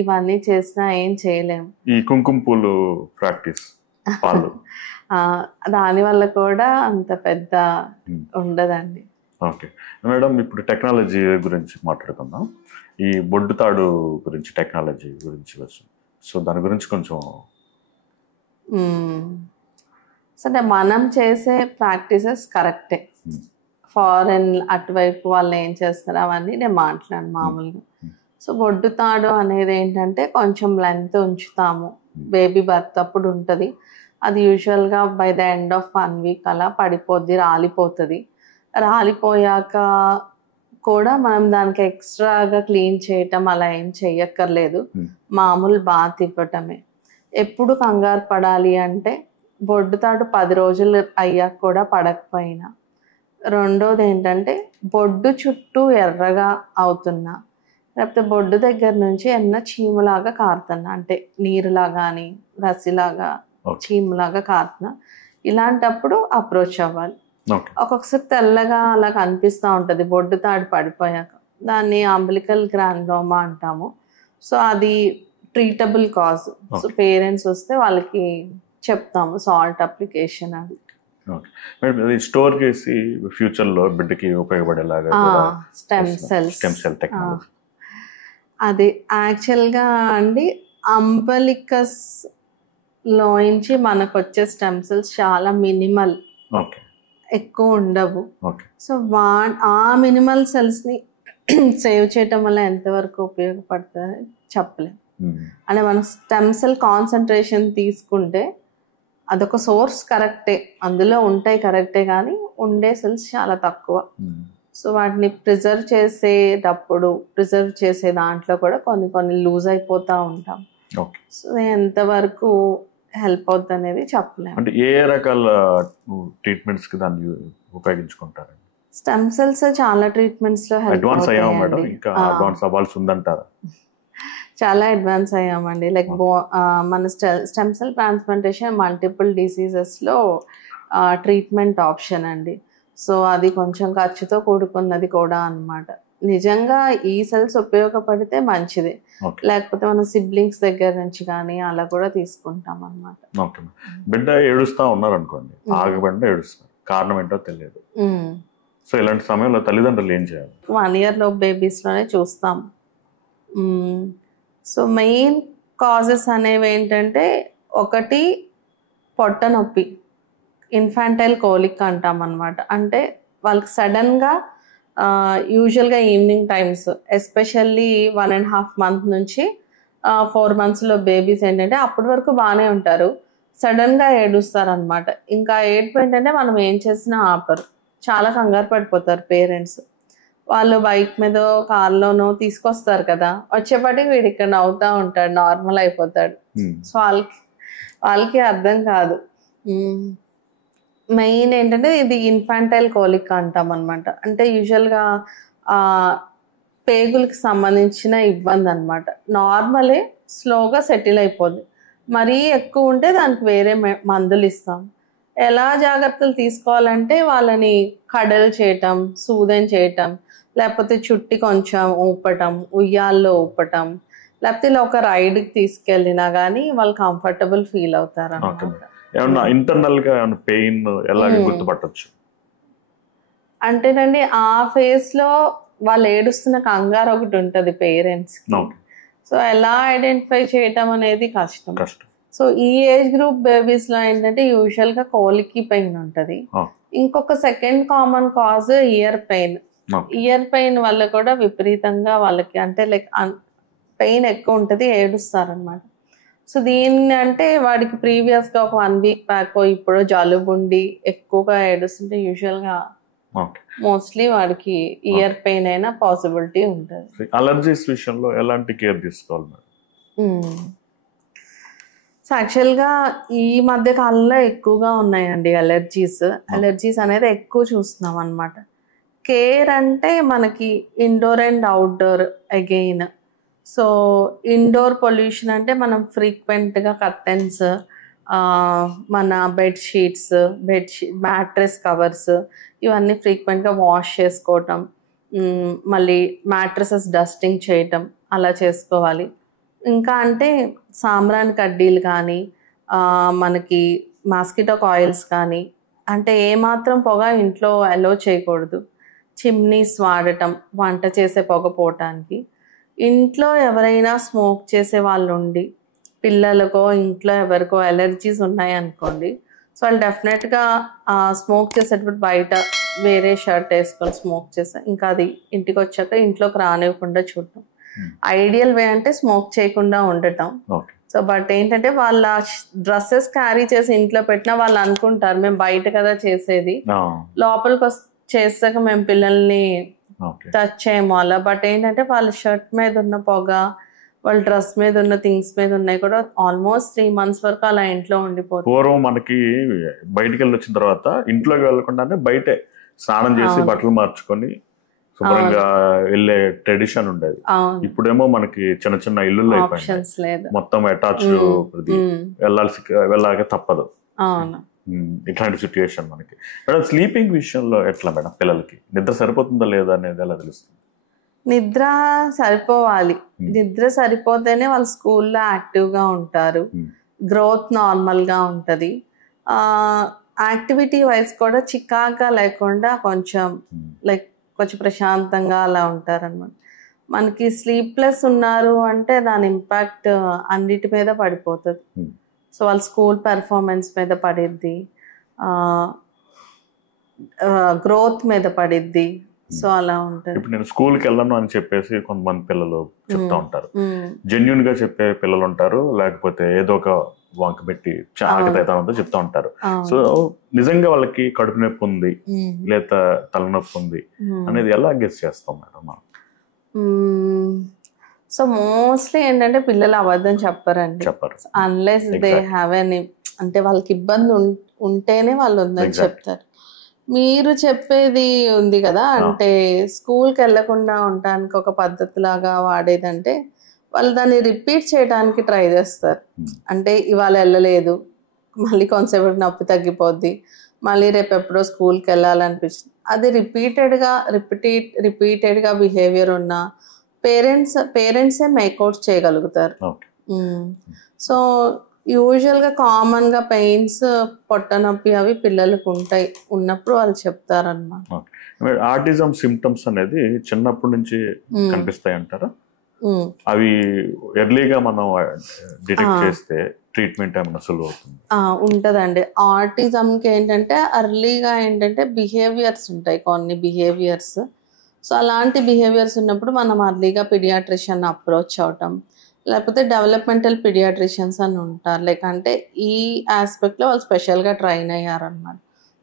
ఇవన్నీ చేసినా ఏం చేయలేము. ఈ కుంకుమ పూలు ప్రాక్టీస్ దానివల్ల కూడా అంత పెద్ద ఉండదండి. ఓకే మేడం, ఇప్పుడు టెక్నాలజీ గురించి మాట్లాడుకుందాం. ఈ బొడ్డు తాడు గురించి, టెక్నాలజీ గురించి వస్తుంది. సో దాని గురించి కొంచెం సరే, మనం చేసే ప్రాక్టీసెస్ కరెక్టే. ఫారెన్ అటువైపు వాళ్ళు ఏం చేస్తారు అవన్నీ నేను మాట్లాడు మామూలుగా. సో బొడ్డు తాడు అనేది ఏంటంటే కొంచెం లెంత్ ఉంచుతాము, బేబీ బర్త్ అప్పుడు ఉంటుంది. అది యూజువల్గా by the end of 1 week అలా పడిపోద్ది, రాలిపోతుంది. రాలిపోయాక కూడా మనం దానికి ఎక్స్ట్రాగా క్లీన్ చేయటం అలా ఏం చెయ్యక్కర్లేదు, మామూలు బాత్ ఇవ్వటమే. ఎప్పుడు కంగారు పడాలి అంటే బొడ్డు తాడు 10 రోజులు అయ్యాక కూడా పడకపోయినా. రెండోది ఏంటంటే బొడ్డు చుట్టూ ఎర్రగా అవుతున్నా, లేకపోతే బొడ్డు దగ్గర నుంచి ఏమన్నా చీములాగా కారుతున్నా, అంటే నీరులా కానీ రసిలాగా చీములాగా కారుతున్నా, ఇలాంటప్పుడు అప్రోచ్ అవ్వాలి. ఒక్కొక్కసారి తెల్లగా అలా కనిపిస్తూ ఉంటుంది బొడ్డు తాడు పడిపోయాక, దాన్ని అంబిలికల్ గ్రాండ్లోమా అంటాము. సో అది ట్రీటబుల్ కాజ్. సో పేరెంట్స్ వస్తే వాళ్ళకి చెప్తాము సాల్ట్ అప్లికేషన్. అది స్టోర్ చేసి ఫ్యూచర్ లో బిడ్డకి ఉపయోగపడేలాగా స్టెమ్ సెల్ టెక్నాలజీ. అది యాక్చువల్గా అండి అంబలికస్ లోంచి మనకు వచ్చే స్టెమ్ సెల్స్ చాలా మినిమల్, ఎక్కువ ఉండవు. సో ఆ మినిమల్ సెల్స్ని సేవ్ చేయటం వల్ల ఎంతవరకు ఉపయోగపడుతుంది చెప్పలేము. అంటే మనం స్టెమ్ సెల్ కాన్సన్ట్రేషన్ తీసుకుంటే అదొక సోర్స్ కరెక్టే, అందులో ఉంటాయి కరెక్టే, కానీ ఉండే సెల్స్ చాలా తక్కువ. సో వాటిని ప్రిజర్వ్ చేసే దాంట్లో కూడా కొన్ని లూజ్ అయిపోతూ ఉంటాం. సో ఎంతవరకు హెల్ప్ అవుతుంది అనేది చెప్పలేము. అంటే ఏ రకాల ట్రీట్మెంట్స్ కి దాన్ని ఉపయోగించుకుంటారు? స్టెమ్ సెల్స్ చాలా ట్రీట్మెంట్స్ లో హెల్ప్ చాలా అడ్వాన్స్ అయ్యామండి. లైక్ మన స్టెమ్ సెల్ ట్రాన్స్ప్లాంటేషన్ మల్టిపుల్ డిసీజెస్లో ట్రీట్మెంట్ ఆప్షన్ అండి. సో అది కొంచెం ఖర్చుతో కూడుకున్నది కూడా అన్నమాట. నిజంగా ఈ సెల్స్ ఉపయోగపడితే మంచిది, లేకపోతే మన సిబ్లింగ్స్ దగ్గర నుంచి కానీ అలా కూడా తీసుకుంటాం అన్నమాట. బిడ్డ ఏడుస్తా ఉన్నారు అనుకోండి, ఆగకుండా ఏడుస్తారు, కారణం ఏంటో తెలియదు. సో ఇలాంటి సమయంలో తల్లిదండ్రులు ఏం చేయాలి? 1 year బేబీస్ లోనే చూస్తాం. సో మెయిన్ కాజెస్ అనేవి ఏంటంటే, ఒకటి పొట్ట నొప్పి, ఇన్ఫాంటైల్ కోలిక్ అంటాం అన్నమాట. అంటే వాళ్ళకి సడన్గా యూజువల్గా ఈవినింగ్ టైమ్స్ ఎస్పెషల్లీ 1.5 month నుంచి 4 monthsలో బేబీస్ ఏంటంటే అప్పటి వరకు బాగానే ఉంటారు, సడన్గా ఏడుస్తారు అనమాట. ఇంకా ఏడుపు ఏంటంటే మనం ఏం చేసినా ఆపరు, చాలా కంగారు పడిపోతారు పేరెంట్స్. వాళ్ళు బైక్ మీద కార్లోనో తీసుకొస్తారు కదా, వచ్చేపాటికి వీడు ఇక్కడ నవ్వుతూ ఉంటాడు, నార్మల్ అయిపోతాడు. సో వాళ్ళకి అర్థం కాదు. మెయిన్ ఏంటంటే ఇది ఇన్ఫాంటైల్ కోలిక్ అంటాం అనమాట. అంటే యూజువల్గా పేగులకి సంబంధించిన ఇబ్బంది అనమాట. నార్మలే స్లోగా సెటిల్ అయిపోద్ది, మరీ ఎక్కువ ఉంటే దానికి వేరే మందులు ఇస్తాం. ఎలా జాగ్రత్తలు తీసుకోవాలంటే వాళ్ళని కడల్ చేయటం, సూదన్ చేయటం, లేకపోతే చుట్టి కొంచెం ఊపటం, ఉయ్యాల్లో ఊపటం, లేకపోతే ఇలా ఒక రైడ్కి తీసుకెళ్ళినా కానీ వాళ్ళు కంఫర్టబుల్ ఫీల్ అవుతారు అన్నమాట. ఏమన్నా ఇంటర్నల్ గా ఏమన్నా పెయిన్ ఎలా గుర్తుపట్టొచ్చు? అంటేనండి ఆ ఫేస్ లో వాళ్ళు ఏడుస్తున్న కంగారు ఒకటి ఉంటది పేరెంట్స్. సో ఎలా ఐడెంటిఫై చేయటం అనేది కష్టం. సో ఈ ఏజ్ గ్రూప్ బేబీస్ లో ఏంటంటే యూజువల్ గా కోలికి పెయిన్ ఉంటది. ఇంకొక second common cause ear pain. Ear pain వల్ల కూడా విపరీతంగా వాళ్ళకి అంటే లైక్ పెయిన్ ఎక్కువ ఉంటది, ఏడుస్తారు అనమాట. సో దీన్ని అంటే వాడికి ప్రీవియస్ గా ఒక 1 week బ్యాక్ ఇప్పుడు జలుబుండి ఎక్కువగా ఏడుస్తుంటే యూజువల్గా మోస్ట్లీ వాడికి ఇయర్ పెయిన్ అయినా పాసిబిలిటీ ఉంటుంది. అలర్జీస్ విషయంలో ఎలాంటి కేర్ తీసుకోవాలి మేడం? సో యాక్చువల్గా ఈ మధ్య కాలంలో ఎక్కువగా ఉన్నాయండి అలర్జీస్ అనేది ఎక్కువ చూస్తున్నాం అనమాట. కేర్ అంటే మనకి indoor and outdoor again. So indoor pollution అంటే మనం ఫ్రీక్వెంట్గా కర్టెన్స్, మన బెడ్షీట్స్, మ్యాట్రెస్ కవర్స్ ఇవన్నీ ఫ్రీక్వెంట్గా వాష్ చేసుకోవటం, మళ్ళీ మ్యాట్రసెస్ డస్టింగ్ చేయటం అలా చేసుకోవాలి. ఇంకా అంటే సాంబ్రాణి కడ్డీలు కానీ మనకి మాస్కిటో కాయిల్స్ కానీ అంటే ఏమాత్రం పొగ ఇంట్లో అలో చేయకూడదు. చిమ్నీస్ వాడటం వంట చేసే పొగ పోవటానికి. ఇంట్లో ఎవరైనా స్మోక్ చేసే వాళ్ళు ఉండి పిల్లలకో ఇంట్లో ఎవరికో అలర్జీస్ ఉన్నాయనుకోండి, సో వాళ్ళు డెఫినెట్గా స్మోక్ చేసేటప్పుడు బయట వేరే షర్ట్ వేసుకొని స్మోక్ చేస్తే ఇంకా అది ఇంటికి వచ్చాక ఇంట్లోకి రానివ్వకుండా చూడటం. ఐడియల్ వే అంటే స్మోక్ చేయకుండా ఉండటం. సో బట్ ఏంటంటే వాళ్ళ డ్రెస్సెస్ క్యారీ చేసి ఇంట్లో పెట్టినా వాళ్ళు అనుకుంటారు మేము బయట కదా చేసేది, లోపలికి చేసాక మేము పిల్లల్ని టచ్ చేయము అలా. బట్ ఏంటంటే వాళ్ళ షర్ట్ మీద ఉన్న పొగ, వాళ్ళ డ్రెస్ మీద ఉన్న థింగ్స్ మీద ఉన్నాయి కూడా ఆల్మోస్ట్ 3 months వరకు అలా ఇంట్లో ఉండిపోతుంది. పూర్వం మనకి బయటికి వెళ్ళి వచ్చిన తర్వాత ఇంట్లోకి వెళ్ళకుండానే బయటే స్నానం చేసి బట్టలు మార్చుకొని శుభ్రంగా వెళ్ళే ట్రెడిషన్ ఉండేది. ఇప్పుడేమో మనకి చిన్న చిన్న ఇల్లు మొత్తం అటాచ్డ్, వెళ్ళాక తప్పదు ఇట్లాంటి సిచ్యుయేషన్ మనకి. మేడం స్లీపింగ్ విషయంలో ఎట్లా మేడం? పిల్లలకి నిద్ర సరిపోతుందా లేదా అనేది ఎలా తెలుస్తుంది? నిద్ర సరిపోవాలి. నిద్ర సరిపోతేనే వాళ్ళు స్కూల్లో యాక్టివ్గా ఉంటారు, గ్రోత్ నార్మల్గా ఉంటుంది. యాక్టివిటీ వైజ్ కూడా చికాగా లేకుండా కొంచెం కొంచెం ప్రశాంతంగా అలా ఉంటారన్నమాట. మనకి స్లీప్లెస్ ఉన్నారు అంటే దాని ఇంపాక్ట్ అన్నిటి మీద పడిపోతుంది. సో వాళ్ళ స్కూల్ పెర్ఫార్మెన్స్ మీద పడిద్ది, గ్రోత్ మీద పడిద్ది. సో అలా ఉంటుంది. ఇప్పుడు నేను స్కూల్కి వెళ్ళను అని చెప్పేసి కొంతమంది పిల్లలు చెప్తా ఉంటారు. జెన్యున్ గా చెప్పే పిల్లలు ఉంటారు, లేకపోతే ఏదో ఒక వంక పెట్టి ఆకతాయితనంతో చెప్తా ఉంటారు. సో నిజంగా వాళ్ళకి కడుపు నొప్పి ఉంది లేదా తలనొప్పి ఉంది అనేది ఎలా గెస్ చేస్తాం మేడం మనం? సో మోస్ట్లీ ఏంటంటే పిల్లలు అబద్ధం చెప్పారండి, అన్లెస్ దే హ్యావ్ ఎనీ అంటే వాళ్ళకి ఇబ్బంది ఉంటేనే వాళ్ళు ఉందని చెప్తారు. మీరు చెప్పేది ఉంది కదా అంటే స్కూల్కి వెళ్ళకుండా ఉండడానికి ఒక పద్ధతి లాగా వాడేదంటే వాళ్ళు దాన్ని రిపీట్ చేయడానికి ట్రై చేస్తారు. అంటే ఇవాళ వెళ్ళలేదు, మళ్ళీ కొంతసేపు నొప్పి తగ్గిపోద్ది, మళ్ళీ రేపు ఎప్పుడో స్కూల్కి వెళ్ళాలనిపిస్తుంది. అది రిపీటెడ్గా బిహేవియర్ ఉన్న పేరెంట్సే మేకౌట్ చేయగలుగుతారు. సో యూజువల్గా కామన్గా పెయిన్స్, పొట్ట నొప్పి అవి పిల్లలకు ఉన్నప్పుడు వాళ్ళు చెప్తారన్నమాట. ఆటిజం సిమ్టమ్స్ అనేది చిన్నప్పటి నుంచి కనిపిస్తాయి అంటారా? అవి ఎర్లీగా మనం డిటెక్ట్ చేస్తే ట్రీట్మెంట్ ఏమైనా సులువు అవుతుంది? ఉంటుందండి. ఆటిజంకి ఏంటంటే అర్లీగా ఏంటంటే బిహేవియర్స్ ఉంటాయి, కొన్ని బిహేవియర్స్. సో అలాంటి బిహేవియర్స్ ఉన్నప్పుడు మనం అర్లీగా పీడియాట్రిషియన్ అప్రోచ్ అవటం, లేకపోతే డెవలప్మెంటల్ పీడియాట్రిషియన్స్ అని ఉంటారు. లేకంటే ఈ ఆస్పెక్ట్లో వాళ్ళు స్పెషల్గా ట్రైన్ అయ్యారనమాట.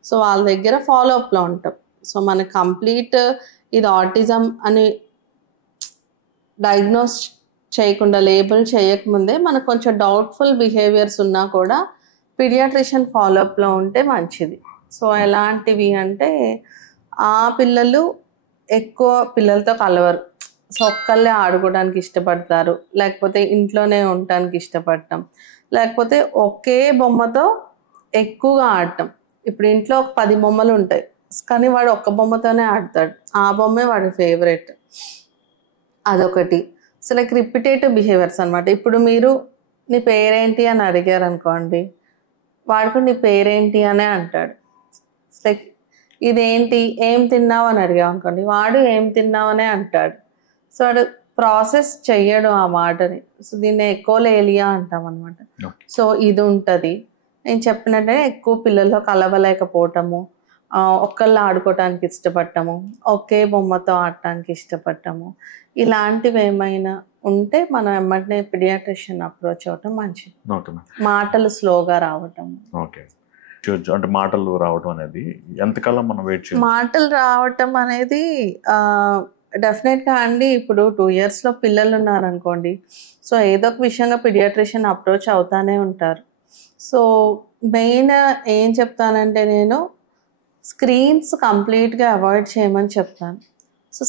సో వాళ్ళ దగ్గర ఫాలో అప్లో ఉంటాం. సో మనకి కంప్లీట్ ఇది ఆటిజం అని డయాగ్నోస్ చేయకుండా, లేబుల్ చేయకముందే మనకు కొంచెం డౌట్ఫుల్ బిహేవియర్స్ ఉన్నా కూడా పీడియాట్రిషియన్ ఫాలోఅప్లో ఉంటే మంచిది. సో ఎలాంటివి అంటే ఆ పిల్లలు ఎక్కువ పిల్లలతో కలవరు. సో ఒక్కళ్ళే ఆడుకోవడానికి ఇష్టపడతారు, లేకపోతే ఇంట్లోనే ఉండటానికి ఇష్టపడటం, లేకపోతే ఒకే బొమ్మతో ఎక్కువగా ఆడటం. ఇప్పుడు ఇంట్లో ఒక 10 బొమ్మలు ఉంటాయి, కానీ వాడు ఒక్క బొమ్మతోనే ఆడతాడు, ఆ బొమ్మే వాడి ఫేవరెట్. అదొకటి. సో లైక్ రిపిటేటివ్ బిహేవియర్స్ అనమాట. ఇప్పుడు మీరు నీ పేరేంటి అని అడిగారు అనుకోండి, వాడుకు నీ పేరేంటి అనే అంటాడు. లైక్ ఇదేంటి, ఏం తిన్నావు అని అడిగావు అనుకోండి, వాడు ఏం తిన్నావు అనే అంటాడు. సో వాడు ప్రాసెస్ చెయ్యడు ఆ మాటని. సో దీన్ని ఎకోలేలియా అంటాం అనమాట. సో ఇది ఉంటుంది. నేను చెప్పినట్టే ఎక్కువ పిల్లల్లో కలవలేకపోవటము, ఒక్కళ్ళు ఆడుకోవటానికి ఇష్టపడటము, ఒకే బొమ్మతో ఆడటానికి ఇష్టపడటము, ఇలాంటివి ఏమైనా ఉంటే మనం వెంటనే పీడియాట్రిషియన్ అప్రోచ్ అవ్వటం మంచిది. మాటలు స్లోగా రావటం. అంటే మాటలు రావటం అనేది ఎంతకాలం మనం వెయిట్ చేయాలి? మాటలు రావటం అనేది డెఫినెట్గా అండి. ఇప్పుడు 2 yearsలో పిల్లలు ఉన్నారనుకోండి, సో ఏదో ఒక విషయంగా పీడియాట్రిషియన్ అప్రోచ్ అవుతానే ఉంటారు. సో మెయిన్ ఏం చెప్తానంటే నేను స్క్రీన్స్ కంప్లీట్గా అవాయిడ్ చేయమని చెప్తాను. సో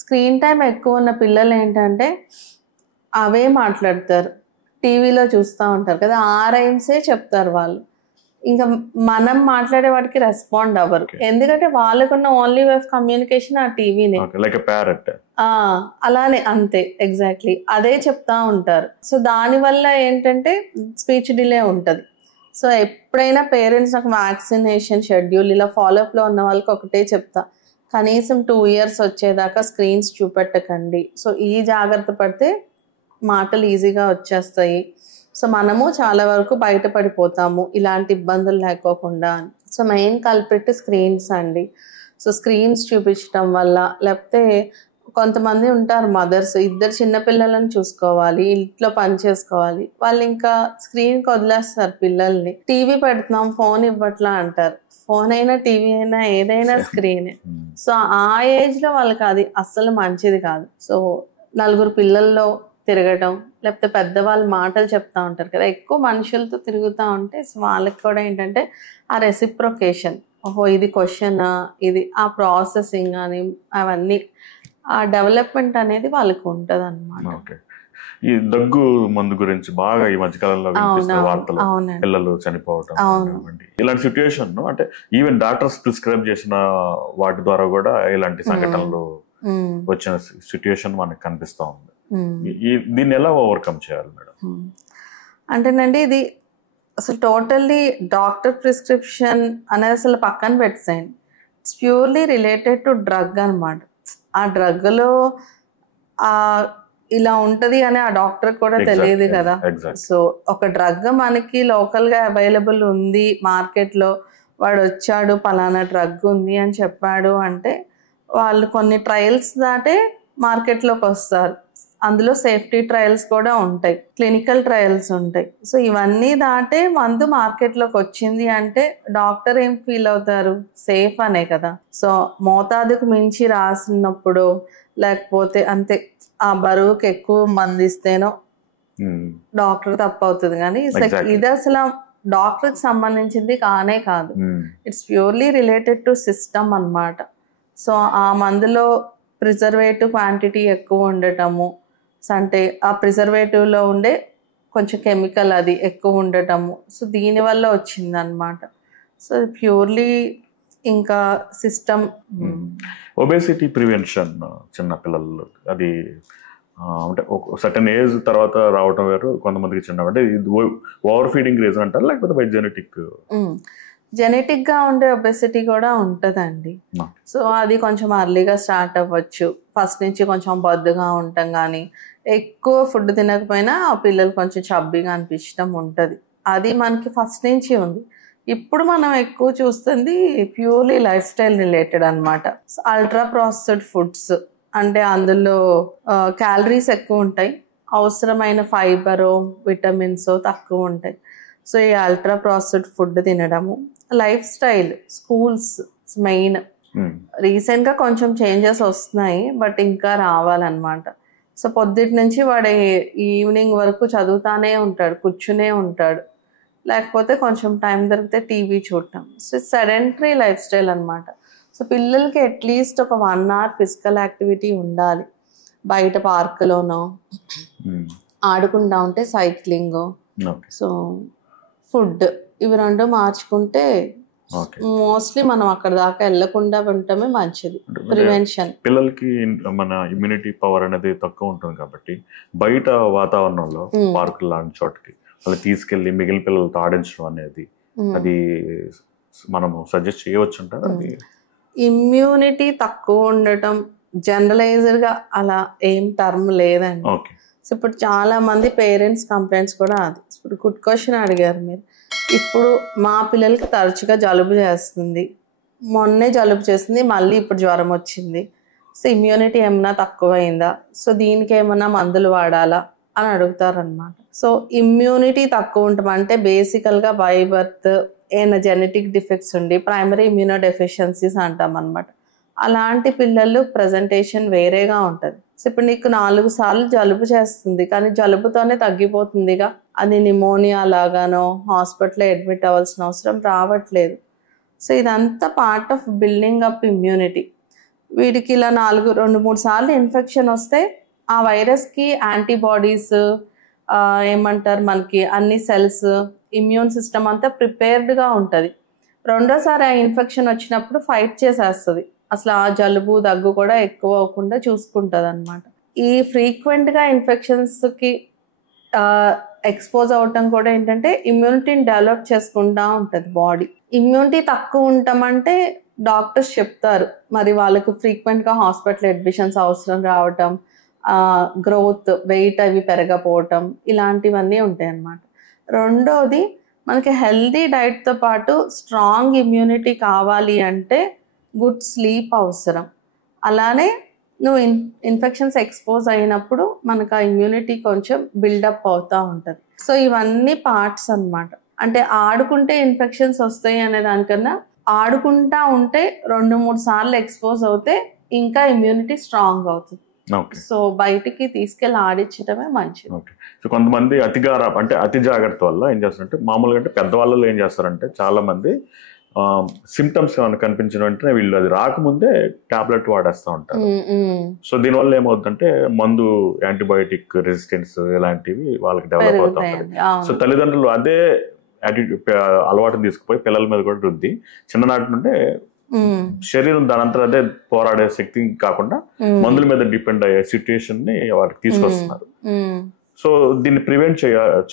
స్క్రీన్ టైం ఎక్కువ ఉన్న పిల్లలు ఏంటంటే అవే మాట్లాడతారు, టీవీలో చూస్తూ ఉంటారు కదా, ఆ రైమ్సే చెప్తారు వాళ్ళు. ఇంకా మనం మాట్లాడే వాటికి రెస్పాండ్ అవ్వరు, ఎందుకంటే వాళ్ళకున్న ఓన్లీ వే ఆఫ్ కమ్యూనికేషన్ ఆ టీవీనే. అలానే అంతే, ఎగ్జాక్ట్లీ అదే చెప్తా ఉంటారు. సో దానివల్ల ఏంటంటే స్పీచ్ డిలే ఉంటుంది. సో ఎప్పుడైనా పేరెంట్స్ నాకు వ్యాక్సినేషన్ షెడ్యూల్ ఇలా ఫాలోఅప్లో ఉన్న వాళ్ళకి ఒకటే చెప్తా, కనీసం 2 years వచ్చేదాకా స్క్రీన్స్ చూపెట్టకండి. సో ఈ జాగ్రత్త పడితే మాటలు ఈజీగా వచ్చేస్తాయి. సో మనము చాలా వరకు బయటపడిపోతాము ఇలాంటి ఇబ్బందులు లేకోకుండా. సో మెయిన్ కల్ప్రిట్ స్క్రీన్స్ అండి. సో స్క్రీన్స్ చూపించడం వల్ల, లేకపోతే కొంతమంది ఉంటారు మదర్స్, ఇద్దరు చిన్నపిల్లలను చూసుకోవాలి, ఇంట్లో పని చేసుకోవాలి, వాళ్ళు ఇంకా స్క్రీన్కి వదిలేస్తారు పిల్లల్ని. టీవీ పెడుతున్నాం, ఫోన్ ఇవ్వట్లా అంటారు. ఫోన్ అయినా టీవీ అయినా ఏదైనా స్క్రీనే. సో ఆ ఏజ్లో వాళ్ళకి అది అస్సలు మంచిది కాదు. సో 4 పిల్లల్లో తిరగటం, లేకపోతే పెద్దవాళ్ళు మాటలు చెప్తా ఉంటారు కదా, ఎక్కువ మనుషులతో తిరుగుతూ ఉంటే సో వాళ్ళకి కూడా ఏంటంటే ఆ రెసిప్రొకేషన్, ఓహో ఇది క్వశ్చన్, ఇది ఆ ప్రాసెసింగ్ అని అవన్నీ ఆ డెవలప్మెంట్ అనేది వాళ్ళకి ఉంటుంది అన్నమాట. ఈ దగ్గు మందు గురించి బాగా ఈ మధ్యకాలంలో వినిపిస్తున్న వార్తలు, పిల్లలు చనిపోవటం, ఇలాంటి సిచ్యుయేషన్ అంటే ఈవెన్ డాక్టర్స్ ప్రిస్క్రైబ్ చేసిన వాటి ద్వారా కూడా ఇలాంటి సంఘటనలు వచ్చిన సిచ్యుయేషన్ మనకు కనిపిస్తా ఉంది. దీన్ని ఎలా ఓవర్కమ్ చేయాలి మేడం? అంటేనండి ఇది అసలు టోటల్లీ డాక్టర్ ప్రిస్క్రిప్షన్ అనేది అసలు పక్కన పెట్టేయండి. It's purely related to drug అనమాట. ఆ డ్రగ్లో ఇలా ఉంటుంది అని ఆ డాక్టర్ కూడా తెలియదు కదా. సో ఒక డ్రగ్ మనకి లోకల్గా అవైలబుల్ ఉంది మార్కెట్లో, వాడు వచ్చాడు పలానా డ్రగ్ ఉంది అని చెప్పాడు అంటే వాళ్ళు కొన్ని ట్రయల్స్ దాటే మార్కెట్లోకి వస్తారు. అందులో సేఫ్టీ ట్రయల్స్ కూడా ఉంటాయి, క్లినికల్ ట్రయల్స్ ఉంటాయి. సో ఇవన్నీ దాటే మందు మార్కెట్లోకి వచ్చింది అంటే డాక్టర్ ఏం ఫీల్ అవుతారు, సేఫ్ అనే కదా. సో మోతాదుకు మించి రాసినప్పుడు, లేకపోతే అంతే ఆ బరువుకి ఎక్కువ మంది ఇస్తేనో డాక్టర్ తప్పు అవుతుంది. కానీ ఇది అసలు డాక్టర్కి సంబంధించింది కానే కాదు. It's purely related to system అన్నమాట. సో ఆ మందులో ప్రిజర్వేటివ్ క్వాంటిటీ ఎక్కువ ఉండటము, అంటే ఆ ప్రిజర్వేటివ్లో ఉండే కొంచెం కెమికల్ అది ఎక్కువ ఉండటము, సో దీనివల్ల వచ్చిందనమాట. సో ప్యూర్లీ ఇంకా సిస్టమ్. ఒబేసిటీ ప్రివెన్షన్ చిన్నపిల్లలు అది అంటే ఒక సర్టన్ ఏజ్ తర్వాత రావటం వేరు, కొంతమందికి చిన్న అంటే ఇది ఓవర్ ఫీడింగ్ రీజన్ అంటారు, లేకపోతే బై జెనెటిక్? జెనెటిక్ గా ఉండే ఒబెసిటీ కూడా ఉంటుందండి. సో అది కొంచెం అర్లీగా స్టార్ట్ అవ్వచ్చు. ఫస్ట్ నుంచి కొంచెం బొద్దుగా ఉంటాం, కానీ ఎక్కువ ఫుడ్ తినకపోయినా పిల్లలు కొంచెం చబ్బీగా అనిపించడం ఉంటుంది. అది మనకి ఫస్ట్ నుంచి ఉంది. ఇప్పుడు మనం ఎక్కువ చూస్తుంది ప్యూర్లీ లైఫ్ స్టైల్ రిలేటెడ్ అనమాట. అల్ట్రా ప్రాసెస్డ్ ఫుడ్స్ అంటే అందులో క్యాలరీస్ ఎక్కువ ఉంటాయి, అవసరమైన ఫైబరు విటమిన్స్ తక్కువ ఉంటాయి. సో ఈ అల్ట్రా ప్రాసెస్డ్ ఫుడ్ తినడము, లైఫ్ స్టైల్, స్కూల్స్ మెయిన్. రీసెంట్గా కొంచెం చేంజెస్ వస్తున్నాయి, బట్ ఇంకా రావాలన్నమాట. సో పొద్దుటి నుంచి వాడు ఈవినింగ్ వరకు చదువుతానే ఉంటాడు, కూర్చునే ఉంటాడు, లేకపోతే కొంచెం టైం దొరికితే టీవీ చూడటం. సో సెడెంటరీ లైఫ్ స్టైల్ అనమాట. సో పిల్లలకి అట్లీస్ట్ ఒక 1 hour ఫిజికల్ యాక్టివిటీ ఉండాలి. బయట పార్కులోనో ఆడుకుంటా ఉంటే సైక్లింగ్, సో ఫుడ్, ఇవి రెండు మార్చుకుంటే మోస్ట్లీ మనం అక్కడ దాకా వెళ్లకుండా ఉండటమే మంచిది. ప్రివెన్షన్. పిల్లలకి మన ఇమ్యూనిటీ పవర్ అనేది తక్కువ ఉంటుంది కాబట్టి బయట వాతావరణంలో పార్కులు లాంటి చోటకి వాళ్ళు తీసుకెళ్లి మిగిలిన పిల్లలతో ఆడించడం అనేది అది మనం సజెస్ట్ చేయవచ్చు అంటారు. ఇమ్యూనిటీ తక్కువ ఉండటం జనరలైజ్డ్ గా అలా ఏం టర్మ్ లేదండి. సో ఇప్పుడు చాలా మంది పేరెంట్స్ కంప్లైంట్స్ కూడా అది. ఇప్పుడు గుడ్ క్వశ్చన్ అడిగారు మీరు. ఇప్పుడు మా పిల్లలకి తరచుగా జలుబు చేస్తుంది, మొన్నే జలుబు చేసింది, మళ్ళీ ఇప్పుడు జ్వరం వచ్చింది. సో ఇమ్యూనిటీ ఏమన్నా తక్కువైందా, సో దీనికి ఏమన్నా మందులు వాడాలా అని అడుగుతారనమాట. సో ఇమ్యూనిటీ తక్కువ ఉంటాం అంటే బేసికల్గా బై బర్త్ ఏమైనా జెనెటిక్ డిఫెక్ట్స్ ఉండి ప్రైమరీ ఇమ్యూనో డెఫిషియన్సీస్ అంటాం అనమాట. అలాంటి పిల్లలు ప్రజెంటేషన్ వేరేగా ఉంటుంది. సో ఇప్పుడు నీకు 4 సార్లు జలుబు చేస్తుంది, కానీ జలుబుతోనే తగ్గిపోతుందిగా, అది నిమోనియా లాగానో హాస్పిటల్లో అడ్మిట్ అవ్వాల్సిన అవసరం రావట్లేదు. సో ఇదంతా part of building up immunity. వీడికి ఇలా 2-3 సార్లు ఇన్ఫెక్షన్ వస్తే ఆ వైరస్కి యాంటీబాడీస్ ఏమంటారు, మనకి అన్ని సెల్స్, ఇమ్యూన్ సిస్టమ్ అంతా ప్రిపేర్డ్గా ఉంటుంది. రెండోసారి ఆ ఇన్ఫెక్షన్ వచ్చినప్పుడు ఫైట్ చేసేస్తుంది, అసలు ఆ జలుబు దగ్గు కూడా ఎక్కువ అవ్వకుండా చూసుకుంటుంది అనమాట. ఈ ఫ్రీక్వెంట్గా ఇన్ఫెక్షన్స్కి ఎక్స్పోజ్ అవ్వటం కూడా ఏంటంటే ఇమ్యూనిటీని డెవలప్ చేసుకుంటూ ఉంటుంది బాడీ. ఇమ్యూనిటీ తక్కువ ఉంటామంటే డాక్టర్స్ చెప్తారు, మరి వాళ్ళకి ఫ్రీక్వెంట్గా హాస్పిటల్ అడ్మిషన్స్ అవసరం రావటం, గ్రోత్, వెయిట్ అవి పెరగపోవటం, ఇలాంటివన్నీ ఉంటాయి అన్నమాట. రెండోది, మనకి హెల్దీ డైట్తో పాటు స్ట్రాంగ్ ఇమ్యూనిటీ కావాలి అంటే గుడ్ స్లీప్ అవసరం. అలానే నువ్వు ఇన్ఫెక్షన్స్ ఎక్స్పోజ్ అయినప్పుడు మనకు ఆ ఇమ్యూనిటీ కొంచెం బిల్డప్ అవుతూ ఉంటుంది. సో ఇవన్నీ పార్ట్స్ అన్నమాట. అంటే ఆడుకుంటే ఇన్ఫెక్షన్స్ వస్తాయి అనే దానికన్నా ఆడుకుంటా ఉంటే 2-3 సార్లు ఎక్స్పోజ్ అవుతే ఇంకా ఇమ్యూనిటీ స్ట్రాంగ్ అవుతుంది. సో బయటికి తీసుకెళ్ళి ఆడించడమే మంచిది. సో కొంతమంది అతి జాగ్రత్త వల్ల ఏం చేస్తారంటే, మామూలుగా అంటే పెద్దవాళ్ళలో ఏం చేస్తారంటే చాలా మంది సిమ్టమ్స్ ఏమైనా కనిపించిన వెంటనే వీళ్ళు అది రాకముందే టాబ్లెట్ వాడేస్తూ ఉంటారు. సో దీనివల్ల ఏమవుతుందంటే మందు, యాంటీబయోటిక్ రెసిస్టెన్స్ ఇలాంటివి వాళ్ళకి డెవలప్ అవుతా ఉంటాయి. సో తల్లిదండ్రులు అదే అలవాటుని తీసుకుపోయి పిల్లల మీద కూడా రుద్ది చిన్ననాటి నుండే శరీరం దానంతా అదే పోరాడే శక్తి కాకుండా మందుల మీద డిపెండ్ అయ్యే సిచ్యుయేషన్ ని వాటికి తీసుకొస్తున్నారు. సో దీన్ని ప్రివెంట్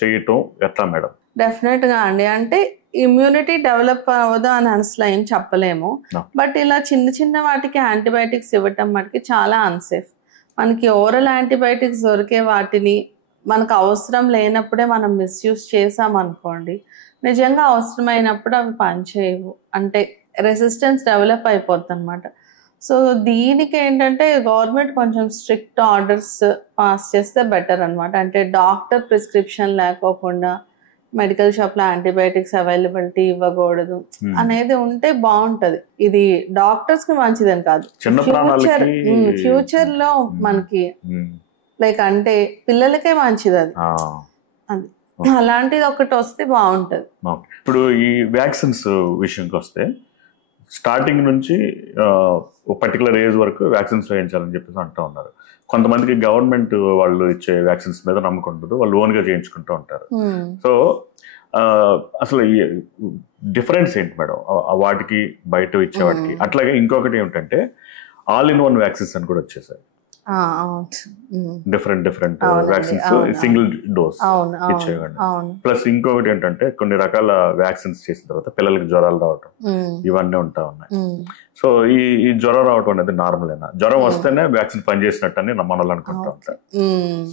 చేయటం ఎట్లా మేడం? డెఫినెట్ గా అండి. అంటే ఇమ్యూనిటీ డెవలప్ అవ్వదు అని అసలు ఏం చెప్పలేము, బట్ ఇలా చిన్న వాటికి యాంటీబయాటిక్స్ ఇవ్వటం మటుకి చాలా అన్సేఫ్. మనకి ఓరల్ యాంటీబయాటిక్స్ దొరికే వాటిని మనకు అవసరం లేనప్పుడే మనం మిస్యూజ్ చేసామనుకోండి, నిజంగా అవసరమైనప్పుడు అవి పనిచేయవు, అంటే రెసిస్టెన్స్ డెవలప్ అయిపోద్ది అనమాట. సో దీనికి ఏంటంటే గవర్నమెంట్ కొంచెం స్ట్రిక్ట్ ఆర్డర్స్ పాస్ చేస్తే బెటర్ అనమాట. అంటే డాక్టర్ ప్రిస్క్రిప్షన్ లేకోకుండా మెడికల్ షాప్లో యాంటీబయాటిక్స్ అవైలబిలిటీ ఇవ్వకూడదు అనేది ఉంటే బాగుంటది. ఇది డాక్టర్స్ కి మంచిదని కాదు, ఫ్యూచర్ లో మనకి లైక్ అంటే పిల్లలకే మంచిది అది. అలాంటిది ఒకటి వస్తే బాగుంటది. ఇప్పుడు ఈ వ్యాక్సిన్స్ విషయంకి వస్తే, స్టార్టింగ్ నుంచి పర్టికులర్ ఏజ్ వరకు వ్యాక్సిన్స్ వేయించాలని చెప్పేసి అంటూ ఉన్నారు. కొంతమందికి గవర్నమెంట్ వాళ్ళు ఇచ్చే వ్యాక్సిన్స్ మీద నమ్మకం ఉండదు, వాళ్ళు ఓన్గా చేయించుకుంటూ ఉంటారు. సో అసలు ఈ డిఫరెన్స్ ఏంటి మేడం వాటికి బయట ఇచ్చే వాటికి? అట్లాగే ఇంకొకటి ఏమిటంటే ఆల్ ఇన్ వన్ వ్యాక్సిన్స్ అని కూడా వచ్చేసాయి. డిఫరెంట్ వ్యాక్సిన్స్ సింగిల్ డోస్ ఇచ్చేయండి. ప్లస్ ఇంకొకటి ఏంటంటే కొన్ని రకాల వ్యాక్సిన్స్ చేసిన తర్వాత పిల్లలకి జ్వరాలు రావటం ఇవన్నీ ఉంటా ఉన్నాయి. సో ఈ జ్వరం రావటం అనేది నార్మలేనా? జ్వరం వస్తేనే వ్యాక్సిన్ పనిచేసినట్టు అని మనల్ని అనుకుంటా ఉంటారు.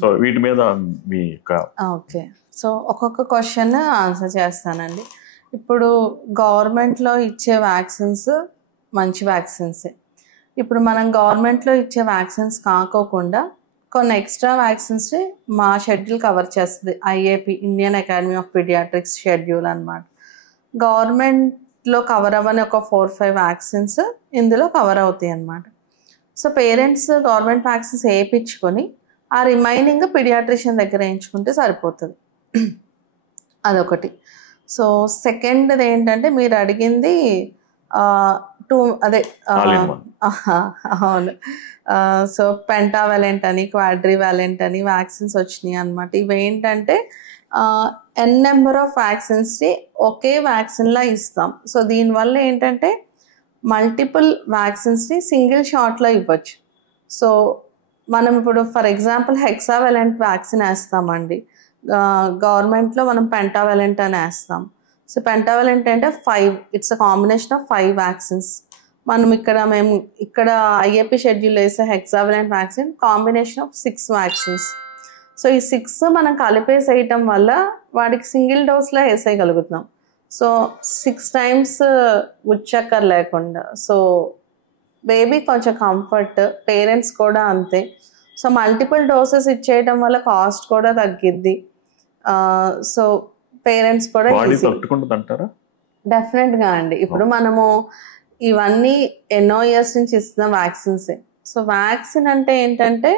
సో వీటి మీద మీ ఓకే, సో ఒక్కొక్క క్వశ్చన్ ఆన్సర్ చేస్తానండి. ఇప్పుడు గవర్నమెంట్లో ఇచ్చే వ్యాక్సిన్స్ మంచి వ్యాక్సిన్సే. ఇప్పుడు మనం గవర్నమెంట్లో ఇచ్చే వ్యాక్సిన్స్ కాకోకుండా కొన్ని ఎక్స్ట్రా వ్యాక్సిన్స్ మా షెడ్యూల్ కవర్ చేస్తుంది. IAP, Indian Academy of Paediatrics schedule అనమాట. గవర్నమెంట్లో కవర్ అవ్వని ఒక 4-5 వ్యాక్సిన్స్ ఇందులో కవర్ అవుతాయి అన్నమాట. సో పేరెంట్స్ గవర్నమెంట్ వ్యాక్సిన్స్ వేయించుకొని ఆ రిమైనింగ్ పీడియాట్రిషియన్ దగ్గర వేయించుకుంటే సరిపోతుంది. అదొకటి. సో సెకండ్ది ఏంటంటే మీరు అడిగింది అవును, సో పెంటావాలెంట్ అని, క్వాడ్రివాలెంట్ అని వ్యాక్సిన్స్ వచ్చినాయి అనమాట. ఇవేంటంటే ఎన్ నెంబర్ ఆఫ్ వ్యాక్సిన్స్ని ఒకే వ్యాక్సిన్లా ఇస్తాం. సో దీనివల్ల ఏంటంటే మల్టిపుల్ వ్యాక్సిన్స్ని సింగిల్ షాట్లో ఇవ్వచ్చు. సో మనం ఇప్పుడు ఫర్ ఎగ్జాంపుల్ హెక్సావాలెంట్ వ్యాక్సిన్ వేస్తామండి, గవర్నమెంట్లో మనం పెంటావాలెంట్ అని వేస్తాం. సో పెంటావాలెంట్ అంటే 5, it's a combination of 5 vaccines. మేము ఇక్కడ ఐఏపీ షెడ్యూల్ వేసే hexavalent vaccine combination of 6 vaccines. So ఈ 6 మనం కలిపేసి వేయటం వల్ల వాడికి సింగిల్ డోస్లో వేసేయగలుగుతున్నాం. సో 6 times ఉచ్చక్కర్ లేకుండా. సో బేబీ కొంచెం కంఫర్ట్, పేరెంట్స్ కూడా అంతే. సో మల్టిపుల్ డోసెస్ ఇచ్చేయటం వల్ల కాస్ట్ కూడా తగ్గిద్ది. సో పేరెంట్స్ కూడా డెఫినెట్గా అండి. ఇప్పుడు మనము ఇవన్నీ ఎన్నో ఇయర్స్ నుంచి ఇస్తున్న వ్యాక్సిన్సే. సో వ్యాక్సిన్ అంటే ఏంటంటే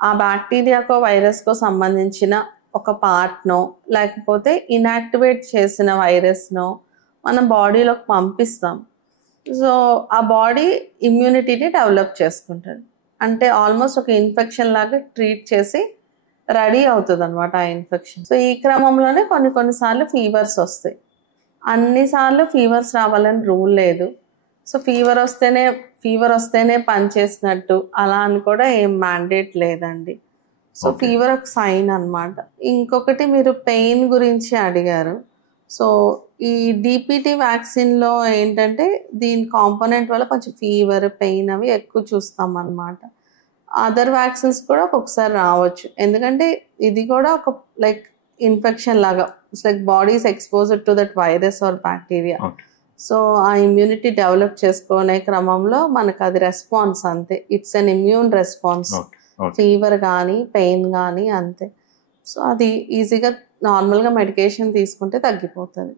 ఆ బ్యాక్టీరియాకో వైరస్కో సంబంధించిన ఒక పార్ట్నో లేకపోతే ఇన్యాక్టివేట్ చేసిన వైరస్నో మనం బాడీలోకి పంపిస్తాం. సో ఆ బాడీ ఇమ్యూనిటీని డెవలప్ చేసుకుంటుంది. అంటే ఆల్మోస్ట్ ఒక ఇన్ఫెక్షన్ లాగా ట్రీట్ చేసి రెడీ అవుతుంది అనమాట ఆ ఇన్ఫెక్షన్. సో ఈ క్రమంలోనే కొన్నిసార్లు ఫీవర్స్ వస్తాయి. అన్నిసార్లు ఫీవర్స్ రావాలని రూల్ లేదు. సో ఫీవర్ వస్తేనే పనిచేసినట్టు అలా అని కూడా ఏం మ్యాండేట్ లేదండి. సో ఫీవర్ ఒక సైన్ అనమాట. ఇంకొకటి మీరు పెయిన్ గురించి అడిగారు. సో ఈ డిపిటి వ్యాక్సిన్లో ఏంటంటే దీని కాంపోనెంట్ వల్ల కొంచెం ఫీవర్, పెయిన్ అవి ఎక్కువ చూస్తాం అన్నమాట. అదర్ వ్యాక్సిన్స్ కూడా ఒక్కొక్కసారి రావచ్చు, ఎందుకంటే ఇది కూడా ఒక లైక్ ఇన్ఫెక్షన్ లాగా. It's like bodies exposed to that virus are bacteria. So ఆ ఇమ్యూనిటీ డెవలప్ చేసుకునే క్రమంలో మనకు అది రెస్పాన్స్ అంతే. It's an immune response. Fever కానీ పెయిన్ కానీ అంతే. సో అది ఈజీగా నార్మల్గా మెడికేషన్ తీసుకుంటే తగ్గిపోతుంది.